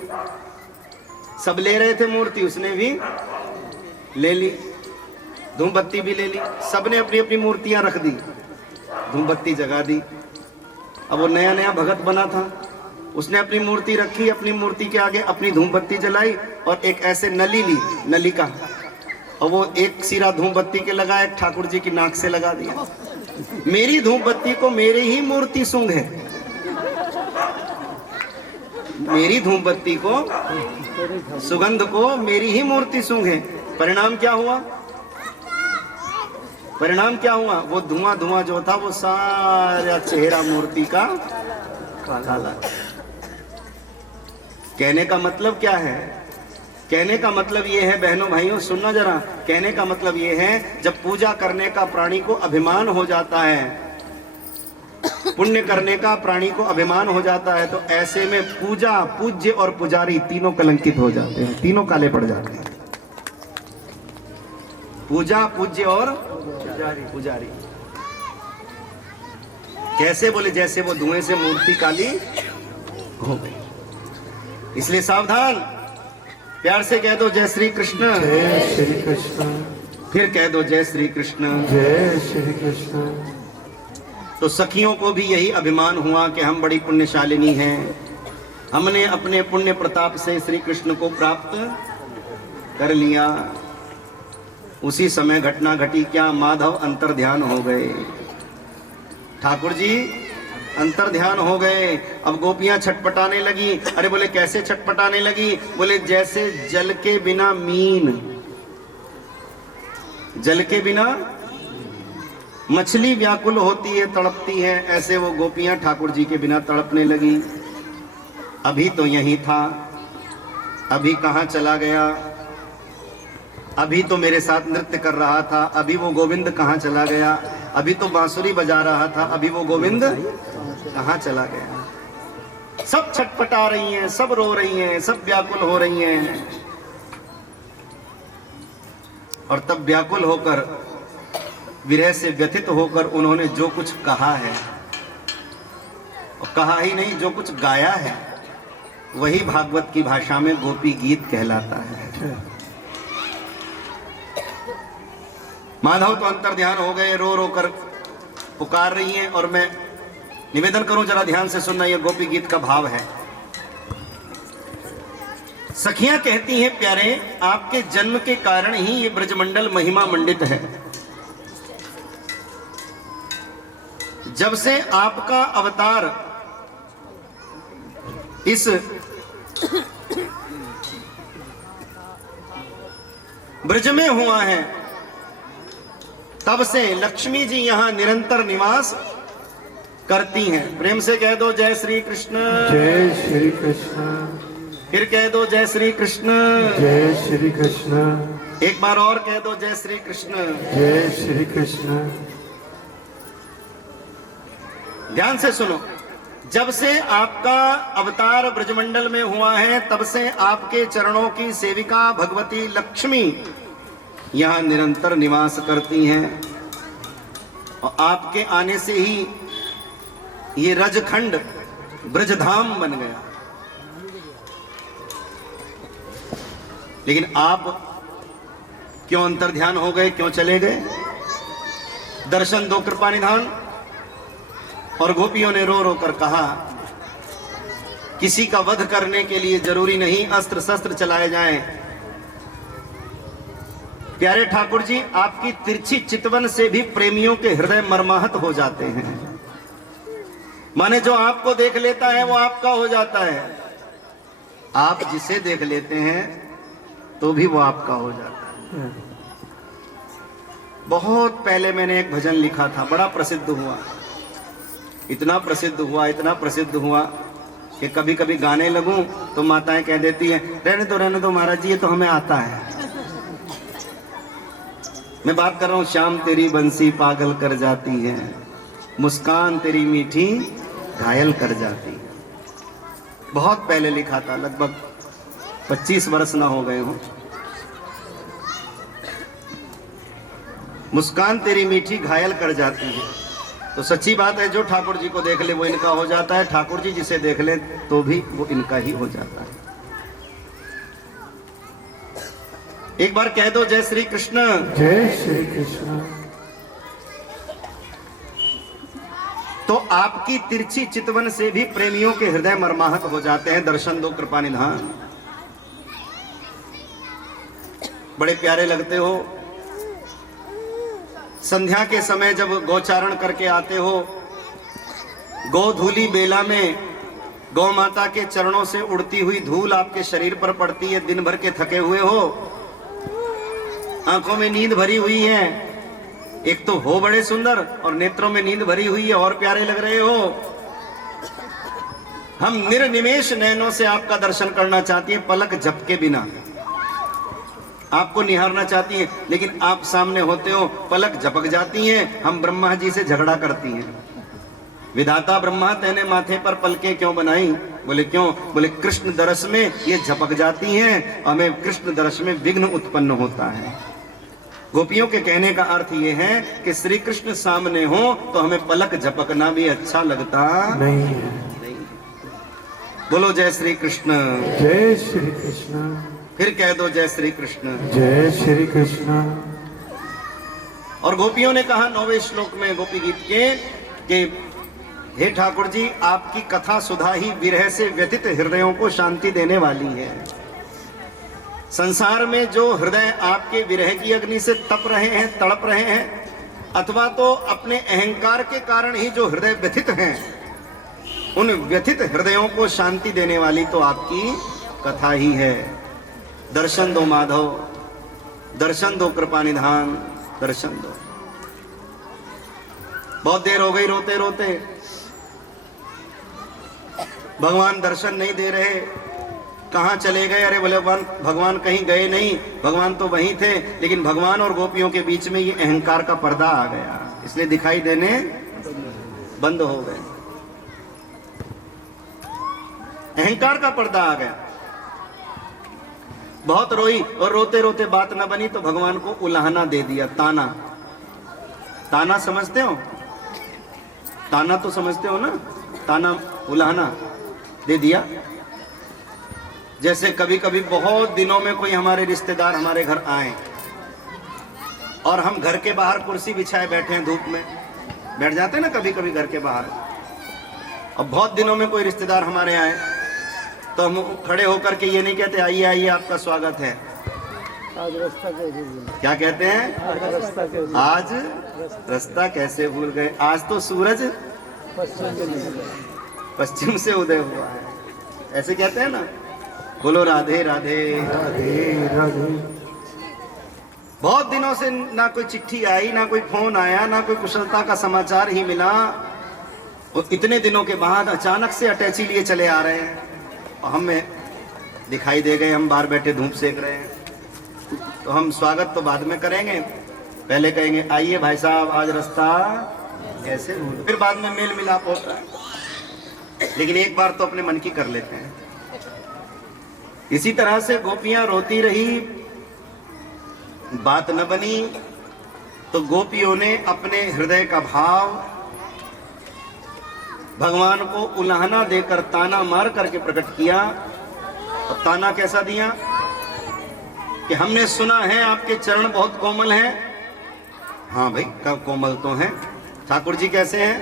सब ले रहे थे मूर्ति, उसने भी ले ली, धूमबत्ती भी ले ली, सबने अपनी अपनी मूर्तियां रख दी, धूमबत्ती जगा दी। अब वो नया नया भगत बना था, उसने अपनी मूर्ति रखी, अपनी मूर्ति के आगे अपनी धूमबत्ती जलाई और एक ऐसे नली ली, नली का, और वो एक सिरा धूमबत्ती के लगा, एक ठाकुर जी की नाक से लगा दिया। मेरी धूमबत्ती को मेरी ही मूर्ति सूंघ है, मेरी धूमबत्ती को सुगंध को मेरी ही मूर्ति सूंघे। परिणाम क्या हुआ? परिणाम क्या हुआ? वो धुआं धुआं जो था वो सारा चेहरा मूर्ति का काला। कहने का मतलब क्या है? कहने का मतलब ये है बहनों भाइयों, सुनना जरा। कहने का मतलब ये है जब पूजा करने का प्राणी को अभिमान हो जाता है, पुण्य करने का प्राणी को अभिमान हो जाता है, तो ऐसे में पूजा, पूज्य और पुजारी तीनों कलंकित हो जाते हैं, तीनों काले पड़ जाते हैं। पूजा, पूज्य और पुजारी कैसे? बोले जैसे वो धुएं से मूर्ति काली हो गई। इसलिए सावधान, प्यार से कह दो जय श्री कृष्ण, जय श्री कृष्ण। फिर कह दो जय श्री कृष्ण, जय श्री कृष्ण। तो सखियों को भी यही अभिमान हुआ कि हम बड़ी पुण्यशालिनी हैं, हमने अपने पुण्य प्रताप से श्री कृष्ण को प्राप्त कर लिया। उसी समय घटना घटी क्या, माधव अंतर ध्यान हो गए, ठाकुर जी अंतर ध्यान हो गए। अब गोपियां छटपटाने लगी। अरे बोले कैसे छटपटाने लगी? बोले जैसे जल के बिना मीन, जल के बिना मछली व्याकुल होती है, तड़पती है, ऐसे वो गोपियां ठाकुर जी के बिना तड़पने लगी। अभी तो यही था, अभी कहाँ चला गया? अभी तो मेरे साथ नृत्य कर रहा था, अभी वो गोविंद कहाँ चला गया? अभी तो बांसुरी बजा रहा था, अभी वो गोविंद कहाँ चला गया? सब छटपटा रही हैं, सब रो रही हैं, सब व्याकुल हो रही हैं। और तब व्याकुल होकर, विरह से व्यथित होकर उन्होंने जो कुछ कहा है, और कहा ही नहीं, जो कुछ गाया है, वही भागवत की भाषा में गोपी गीत कहलाता है। माधव तो अंतर ध्यान हो गए, रो रो कर पुकार रही हैं। और मैं निवेदन करूं, जरा ध्यान से सुनना, यह गोपी गीत का भाव है। सखियां कहती हैं, प्यारे आपके जन्म के कारण ही ये ब्रजमंडल महिमा मंडित है। जब से आपका अवतार इस ब्रज में हुआ है, तब से लक्ष्मी जी यहां निरंतर निवास करती हैं। प्रेम से कह दो जय श्री कृष्ण, जय श्री कृष्ण। फिर कह दो जय श्री कृष्ण, जय श्री कृष्ण। एक बार और कह दो जय श्री कृष्ण, जय श्री कृष्ण। ध्यान से सुनो, जब से आपका अवतार ब्रजमंडल में हुआ है, तब से आपके चरणों की सेविका भगवती लक्ष्मी यहां निरंतर निवास करती हैं। और आपके आने से ही ये रजखंड ब्रजधाम बन गया। लेकिन आप क्यों अंतर ध्यान हो गए, क्यों चले गए? दर्शन दो कृपा निधान। और गोपियों ने रो रो कर कहा, किसी का वध करने के लिए जरूरी नहीं अस्त्र शस्त्र चलाए जाएं। प्यारे ठाकुर जी, आपकी तिरछी चितवन से भी प्रेमियों के हृदय मर्माहत हो जाते हैं। माने जो आपको देख लेता है वो आपका हो जाता है, आप जिसे देख लेते हैं तो भी वो आपका हो जाता है। बहुत पहले मैंने एक भजन लिखा था, बड़ा प्रसिद्ध हुआ, इतना प्रसिद्ध हुआ, इतना प्रसिद्ध हुआ कि कभी कभी गाने लगूं तो माताएं कह देती हैं, रहने दो महाराज जी, ये तो हमें आता है। मैं बात कर रहा हूं, शाम तेरी बंसी पागल कर जाती है, मुस्कान तेरी मीठी घायल कर जाती है। बहुत पहले लिखा था, लगभग 25 वर्ष ना हो गए हो। मुस्कान तेरी मीठी घायल कर जाती है। तो सच्ची बात है, जो ठाकुर जी को देख ले वो इनका हो जाता है, ठाकुर जी जिसे देख ले तो भी वो इनका ही हो जाता है। एक बार कह दो जय श्री कृष्ण, जय श्री कृष्ण। तो आपकी तिरछी चितवन से भी प्रेमियों के हृदय मर्माहत हो जाते हैं। दर्शन दो कृपा निधान। बड़े प्यारे लगते हो। संध्या के समय जब गौचारण करके आते हो, गोधूली बेला में गौ माता के चरणों से उड़ती हुई धूल आपके शरीर पर पड़ती है, दिन भर के थके हुए हो, आंखों में नींद भरी हुई है, एक तो हो बड़े सुंदर और नेत्रों में नींद भरी हुई है, और प्यारे लग रहे हो। हम निर्निमेष नैनों से आपका दर्शन करना चाहती हैं, पलक झपके बिना आपको निहारना चाहती हैं, लेकिन आप सामने होते हो, पलक झपक जाती हैं, हम ब्रह्मा जी से झगड़ा करती हैं। विधाता ब्रह्मा तेने माथे पर पलकें क्यों बनाई? बोले क्यों? बोले कृष्ण दर्श में ये झपक जाती हैं, हमें कृष्ण दर्श में विघ्न उत्पन्न होता है। गोपियों के कहने का अर्थ ये है कि श्री कृष्ण सामने हो तो हमें पलक झपकना भी अच्छा लगता नहीं है। बोलो जय श्री कृष्ण, जय श्री कृष्ण। फिर कह दो जय श्री कृष्ण, जय श्री कृष्ण। और गोपियों ने कहा 9वें श्लोक में गोपी गीत के कि हे ठाकुर जी, आपकी कथा सुधा ही विरह से व्यथित हृदयों को शांति देने वाली है। संसार में जो हृदय आपके विरह की अग्नि से तप रहे हैं, तड़प रहे हैं, अथवा तो अपने अहंकार के कारण ही जो हृदय व्यथित हैं, उन व्यथित हृदयों को शांति देने वाली तो आपकी कथा ही है। दर्शन दो माधव, दर्शन दो कृपा निधान, दर्शन दो। बहुत देर हो गई रोते रोते, भगवान दर्शन नहीं दे रहे। कहाँ चले गए? अरे बोले भगवान कहीं गए नहीं, भगवान तो वहीं थे, लेकिन भगवान और गोपियों के बीच में ये अहंकार का पर्दा आ गया, इसलिए दिखाई देने बंद हो गए। अहंकार का पर्दा आ गया। बहुत रोई और रोते रोते बात न बनी तो भगवान को उलाहना दे दिया, ताना। ताना समझते हो? ताना तो समझते हो ना? ताना, उलाहना दे दिया। जैसे कभी कभी बहुत दिनों में कोई हमारे रिश्तेदार हमारे घर आए और हम घर के बाहर कुर्सी बिछाए बैठे हैं, धूप में बैठ जाते हैं ना कभी कभी घर के बाहर, और बहुत दिनों में कोई रिश्तेदार हमारे आए तो हम खड़े होकर के ये नहीं कहते आइए आइए आपका स्वागत है, आज रास्ता कैसे भूल क्या कहते हैं? आज रास्ता कैसे भूल गए। आज तो सूरज पश्चिम से उदय हुआ है, ऐसे कहते हैं ना। बोलो राधे राधे राधे राधे। बहुत दिनों से ना कोई चिट्ठी आई, ना कोई फोन आया, ना कोई कुशलता का समाचार ही मिला, और इतने दिनों के बाद अचानक से अटैची लिए चले आ रहे हैं और हमें दिखाई दे गए। हम बाहर बैठे धूप सेक रहे हैं, तो हम स्वागत तो बाद में करेंगे, पहले कहेंगे आइए भाई साहब आज रास्ता कैसे भूल, फिर बाद में मेल मिलाप होता है। लेकिन एक बार तो अपने मन की कर लेते हैं। इसी तरह से गोपियां रोती रही, बात न बनी, तो गोपियों ने अपने हृदय का भाव भगवान को उलाहना देकर, ताना मार करके प्रकट किया। और ताना कैसा दिया कि हमने सुना है आपके चरण बहुत कोमल हैं। हाँ भाई, कब कोमल तो हैं। ठाकुर जी कैसे हैं?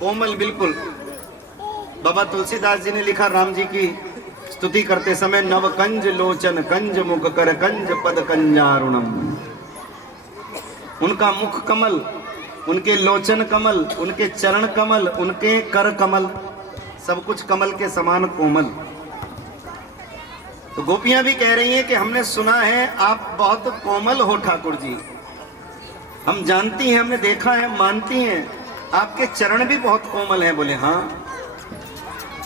कोमल बिल्कुल। बाबा तुलसीदास जी ने लिखा राम जी की स्तुति करते समय, नव कंज लोचन कंज मुख कर कंज पद कंजारुणम। उनका मुख कमल, उनके लोचन कमल, उनके चरण कमल, उनके कर कमल, सब कुछ कमल के समान कोमल। तो गोपियां भी कह रही हैं कि हमने सुना है आप बहुत कोमल हो ठाकुर जी, हम जानती हैं, हमने देखा है, मानती हैं, आपके चरण भी बहुत कोमल हैं। बोले हाँ।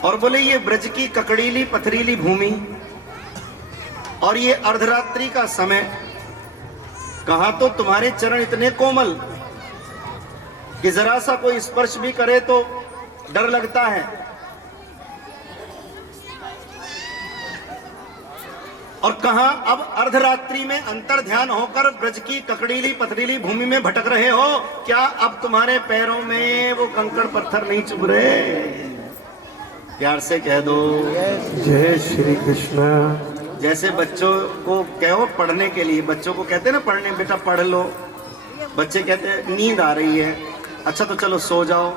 और बोले ये ब्रज की ककड़ीली पथरीली भूमि और ये अर्धरात्रि का समय, कहा तो तुम्हारे चरण इतने कोमल कि जरा सा कोई स्पर्श भी करे तो डर लगता है, और कहा अब अर्धरात्रि में अंतर ध्यान होकर ब्रज की ककड़ीली पथरीली भूमि में भटक रहे हो, क्या अब तुम्हारे पैरों में वो कंकड़ पत्थर नहीं चुभ रहे? प्यार से कह दो जय श्री कृष्ण। जैसे बच्चों को कहो पढ़ने के लिए, बच्चों को कहते हैं ना पढ़ने, बेटा पढ़ लो, बच्चे कहते हैं नींद आ रही है, अच्छा तो चलो सो जाओ।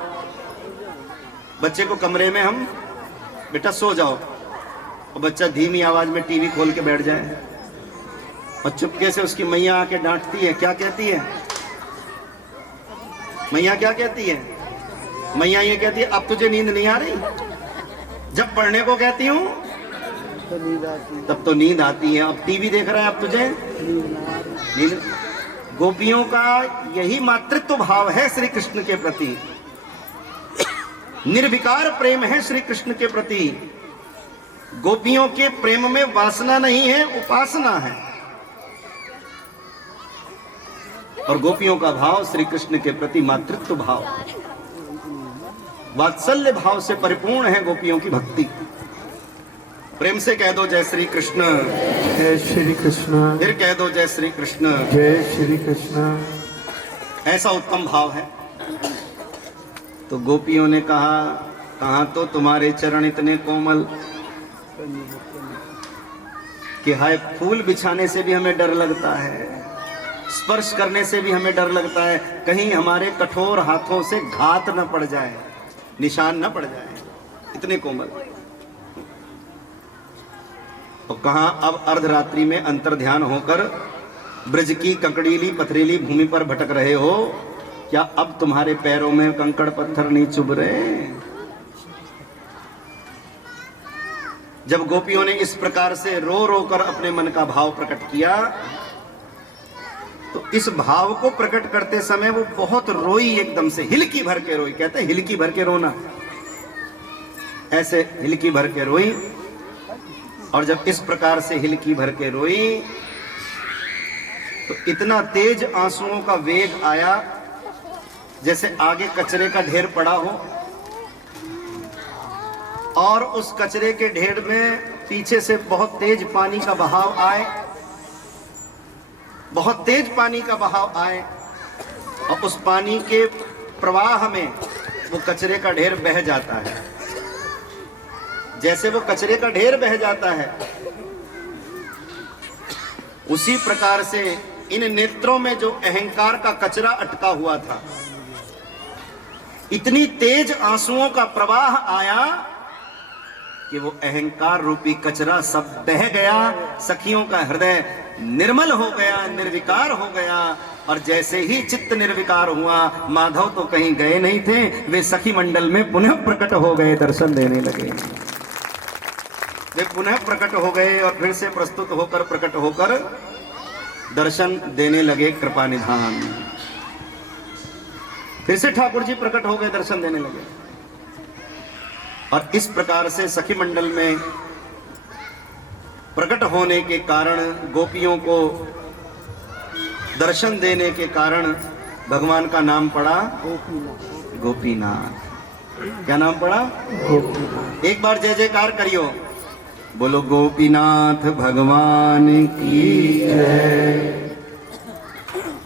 बच्चे को कमरे में हम बेटा सो जाओ, और बच्चा धीमी आवाज में टीवी खोल के बैठ जाए, और चुपके से उसकी मैया आके डांटती है। क्या कहती है मैया? क्या कहती है मैया? ये कहती है अब तुझे नींद नहीं आ रही? जब पढ़ने को कहती हूँ तब तो नींद आती है, अब टीवी देख रहा है अब तुझे नींद। गोपियों का यही मातृत्व भाव है श्री कृष्ण के प्रति, निर्विकार प्रेम है श्री कृष्ण के प्रति। गोपियों के प्रेम में वासना नहीं है, उपासना है। और गोपियों का भाव श्री कृष्ण के प्रति मातृत्व भाव, वात्सल्य भाव से परिपूर्ण है गोपियों की भक्ति। प्रेम से कह दो जय श्री कृष्ण, जय श्री कृष्ण। फिर कह दो जय श्री कृष्ण, जय श्री कृष्ण। ऐसा उत्तम भाव है। तो गोपियों ने कहा, कहा तो तुम्हारे चरण इतने कोमल कि हाय फूल बिछाने से भी हमें डर लगता है। स्पर्श करने से भी हमें डर लगता है, कहीं हमारे कठोर हाथों से घात न पड़ जाए, निशान न पड़ जाए, इतने कोमल। तो कहां अब अर्धरात्रि में अंतर ध्यान होकर ब्रज की कंकड़ीली पथरीली भूमि पर भटक रहे हो, क्या अब तुम्हारे पैरों में कंकड़ पत्थर नहीं चुभ रहे? जब गोपियों ने इस प्रकार से रो रो कर अपने मन का भाव प्रकट किया, तो इस भाव को प्रकट करते समय वो बहुत रोई, एकदम से हिलकी भर के रोई। कहते हैं हिलकी भर के रोना, ऐसे हिलकी भर के रोई। और जब इस प्रकार से हिलकी भर के रोई तो इतना तेज आंसुओं का वेग आया जैसे आगे कचरे का ढेर पड़ा हो और उस कचरे के ढेर में पीछे से बहुत तेज पानी का बहाव आए, बहुत तेज पानी का बहाव आए और उस पानी के प्रवाह में वो कचरे का ढेर बह जाता है। जैसे वो कचरे का ढेर बह जाता है, उसी प्रकार से इन नेत्रों में जो अहंकार का कचरा अटका हुआ था, इतनी तेज आंसुओं का प्रवाह आया कि वो अहंकार रूपी कचरा सब बह गया। सखियों का हृदय निर्मल हो गया, निर्विकार हो गया। और जैसे ही चित्त निर्विकार हुआ, माधव तो कहीं गए नहीं थे, वे सखी मंडल में पुनः प्रकट हो गए, दर्शन देने लगे। वे पुनः प्रकट हो गए और फिर से प्रस्तुत होकर प्रकट होकर दर्शन देने लगे कृपा निधान। फिर से ठाकुर जी प्रकट हो गए, दर्शन देने लगे। और इस प्रकार से सखी मंडल में प्रकट होने के कारण, गोपियों को दर्शन देने के कारण भगवान का नाम पड़ा गोपीनाथ। क्या नाम पड़ा? गोपीनाथ। एक बार जय जयकार करियो, बोलो गोपीनाथ भगवान की जय।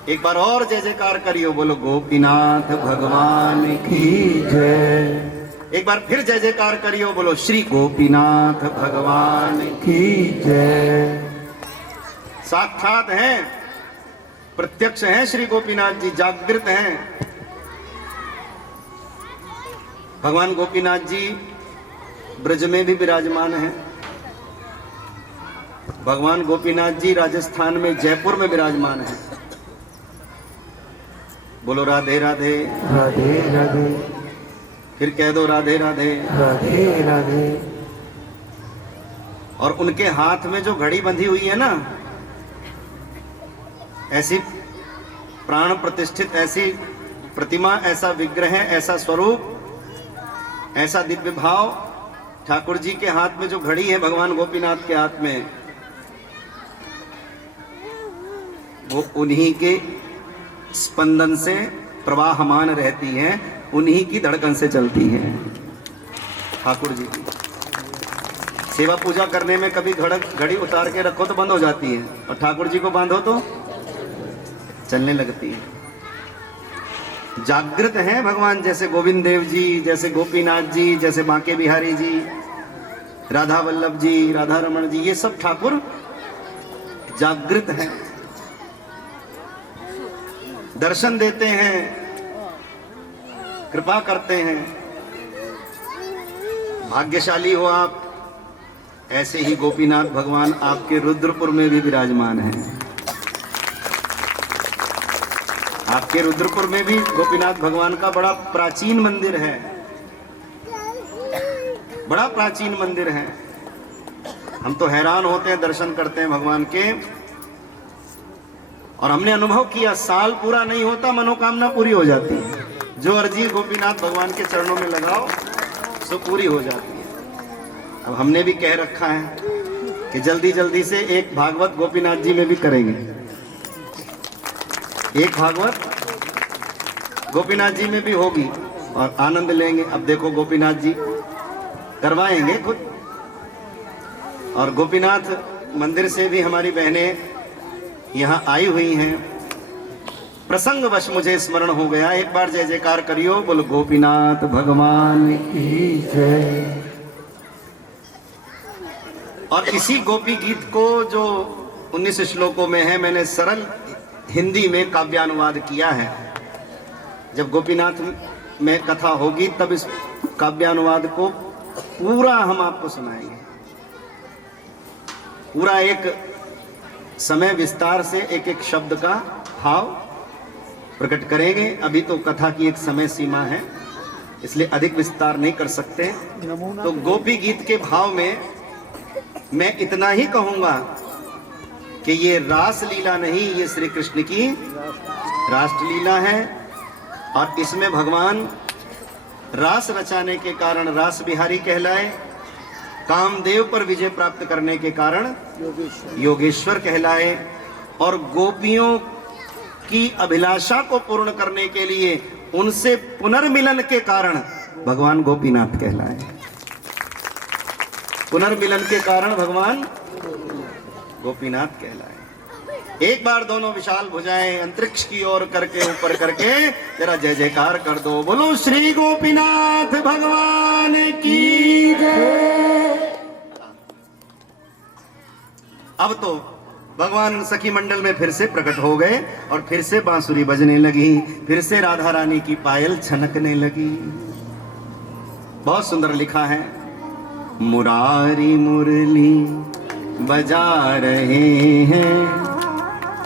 एक बार और जय जयकार करियो, बोलो गोपीनाथ भगवान की जय। एक बार फिर जय जयकार करियो, बोलो श्री गोपीनाथ भगवान की जय। साक्षात हैं, प्रत्यक्ष हैं श्री गोपीनाथ जी, जागृत हैं। भगवान गोपीनाथ जी ब्रज में भी विराजमान हैं। भगवान गोपीनाथ जी राजस्थान में जयपुर में विराजमान हैं। बोलो राधे राधे राधे राधे, फिर कह दो राधे राधे राधे राधे। और उनके हाथ में जो घड़ी बंधी हुई है ना, ऐसी प्राण प्रतिष्ठित ऐसी प्रतिमा, ऐसा विग्रह, ऐसा स्वरूप, ऐसा दिव्य भाव ठाकुर जी के हाथ में जो घड़ी है, भगवान गोपीनाथ के हाथ में, वो उन्हीं के स्पंदन से प्रवाहमान रहती है, उन्हीं की धड़कन से चलती है। ठाकुर जी की सेवा पूजा करने में कभी घड़ी उतार के रखो तो बंद हो जाती है, और ठाकुर जी को बांधो तो चलने लगती है। जागृत हैं भगवान, जैसे गोविंद देव जी, जैसे गोपीनाथ जी, जैसे बांके बिहारी जी, राधा वल्लभ जी, राधा रमण जी, ये सब ठाकुर जागृत हैं, दर्शन देते हैं, कृपा करते हैं। भाग्यशाली हो आप, ऐसे ही गोपीनाथ भगवान आपके रुद्रपुर में भी विराजमान हैं। आपके रुद्रपुर में भी गोपीनाथ भगवान का बड़ा प्राचीन मंदिर है, बड़ा प्राचीन मंदिर है। हम तो हैरान होते हैं, दर्शन करते हैं भगवान के, और हमने अनुभव किया, साल पूरा नहीं होता मनोकामना पूरी हो जाती है। जो अर्जी गोपीनाथ भगवान के चरणों में लगाओ सो पूरी हो जाती है। अब हमने भी कह रखा है कि जल्दी जल्दी से एक भागवत गोपीनाथ जी में भी करेंगे, एक भागवत गोपीनाथ जी में भी होगी और आनंद लेंगे। अब देखो गोपीनाथ जी करवाएंगे खुद, और गोपीनाथ मंदिर से भी हमारी बहनें यहाँ आई हुई हैं। प्रसंगवश मुझे स्मरण हो गया, एक बार जय जयकार करियो, बोलो गोपीनाथ भगवान की जय। और इसी गोपी गीत को जो 19 श्लोकों में है, मैंने सरल हिंदी में काव्यानुवाद किया है। जब गोपीनाथ में कथा होगी तब इस काव्यानुवाद को पूरा हम आपको सुनाएंगे, पूरा एक समय विस्तार से एक एक शब्द का भाव प्रकट करेंगे। अभी तो कथा की एक समय सीमा है, इसलिए अधिक विस्तार नहीं कर सकते। तो गोपी गीत के भाव में मैं इतना ही कहूंगा कि ये रास लीला नहीं, ये श्री कृष्ण की राष्ट्रलीला है। और इसमें भगवान रास रचाने के कारण रास बिहारी कहलाए, कामदेव पर विजय प्राप्त करने के कारण योगेश्वर कहलाए, और गोपियों की अभिलाषा को पूर्ण करने के लिए उनसे पुनर्मिलन के कारण भगवान गोपीनाथ कहलाए। पुनर्मिलन के कारण भगवान गोपीनाथ कहलाए। एक बार दोनों विशाल भुजाएं अंतरिक्ष की ओर करके ऊपर करके तेरा जय जयकार कर दो। बोलो श्री गोपीनाथ भगवान की जय। अब तो भगवान सखी मंडल में फिर से प्रकट हो गए और फिर से बांसुरी बजने लगी, फिर से राधा रानी की पायल छनकने लगी। बहुत सुंदर लिखा है, मुरारी मुरली बजा रहे हैं,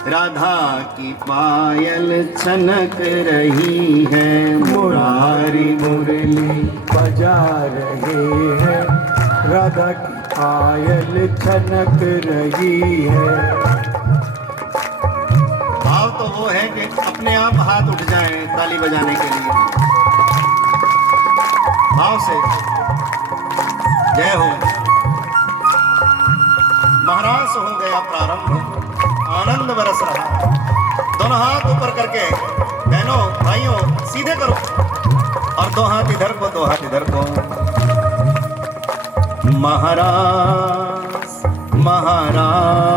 राधा की पायल छनक रही है। मुरारी मुरली बजा रहे हैं, राधा की पायल छनक रही है। भाव तो वो है कि अपने आप हाथ उठ जाएं ताली बजाने के लिए, भाव से जय हो। महारास हो गया प्रारंभ, आनंद बरस रहा। दोनों हाथ ऊपर करके बहनों भाइयों सीधे करो, और दो हाथ इधर को दो हाथ इधर को। महाराज महाराज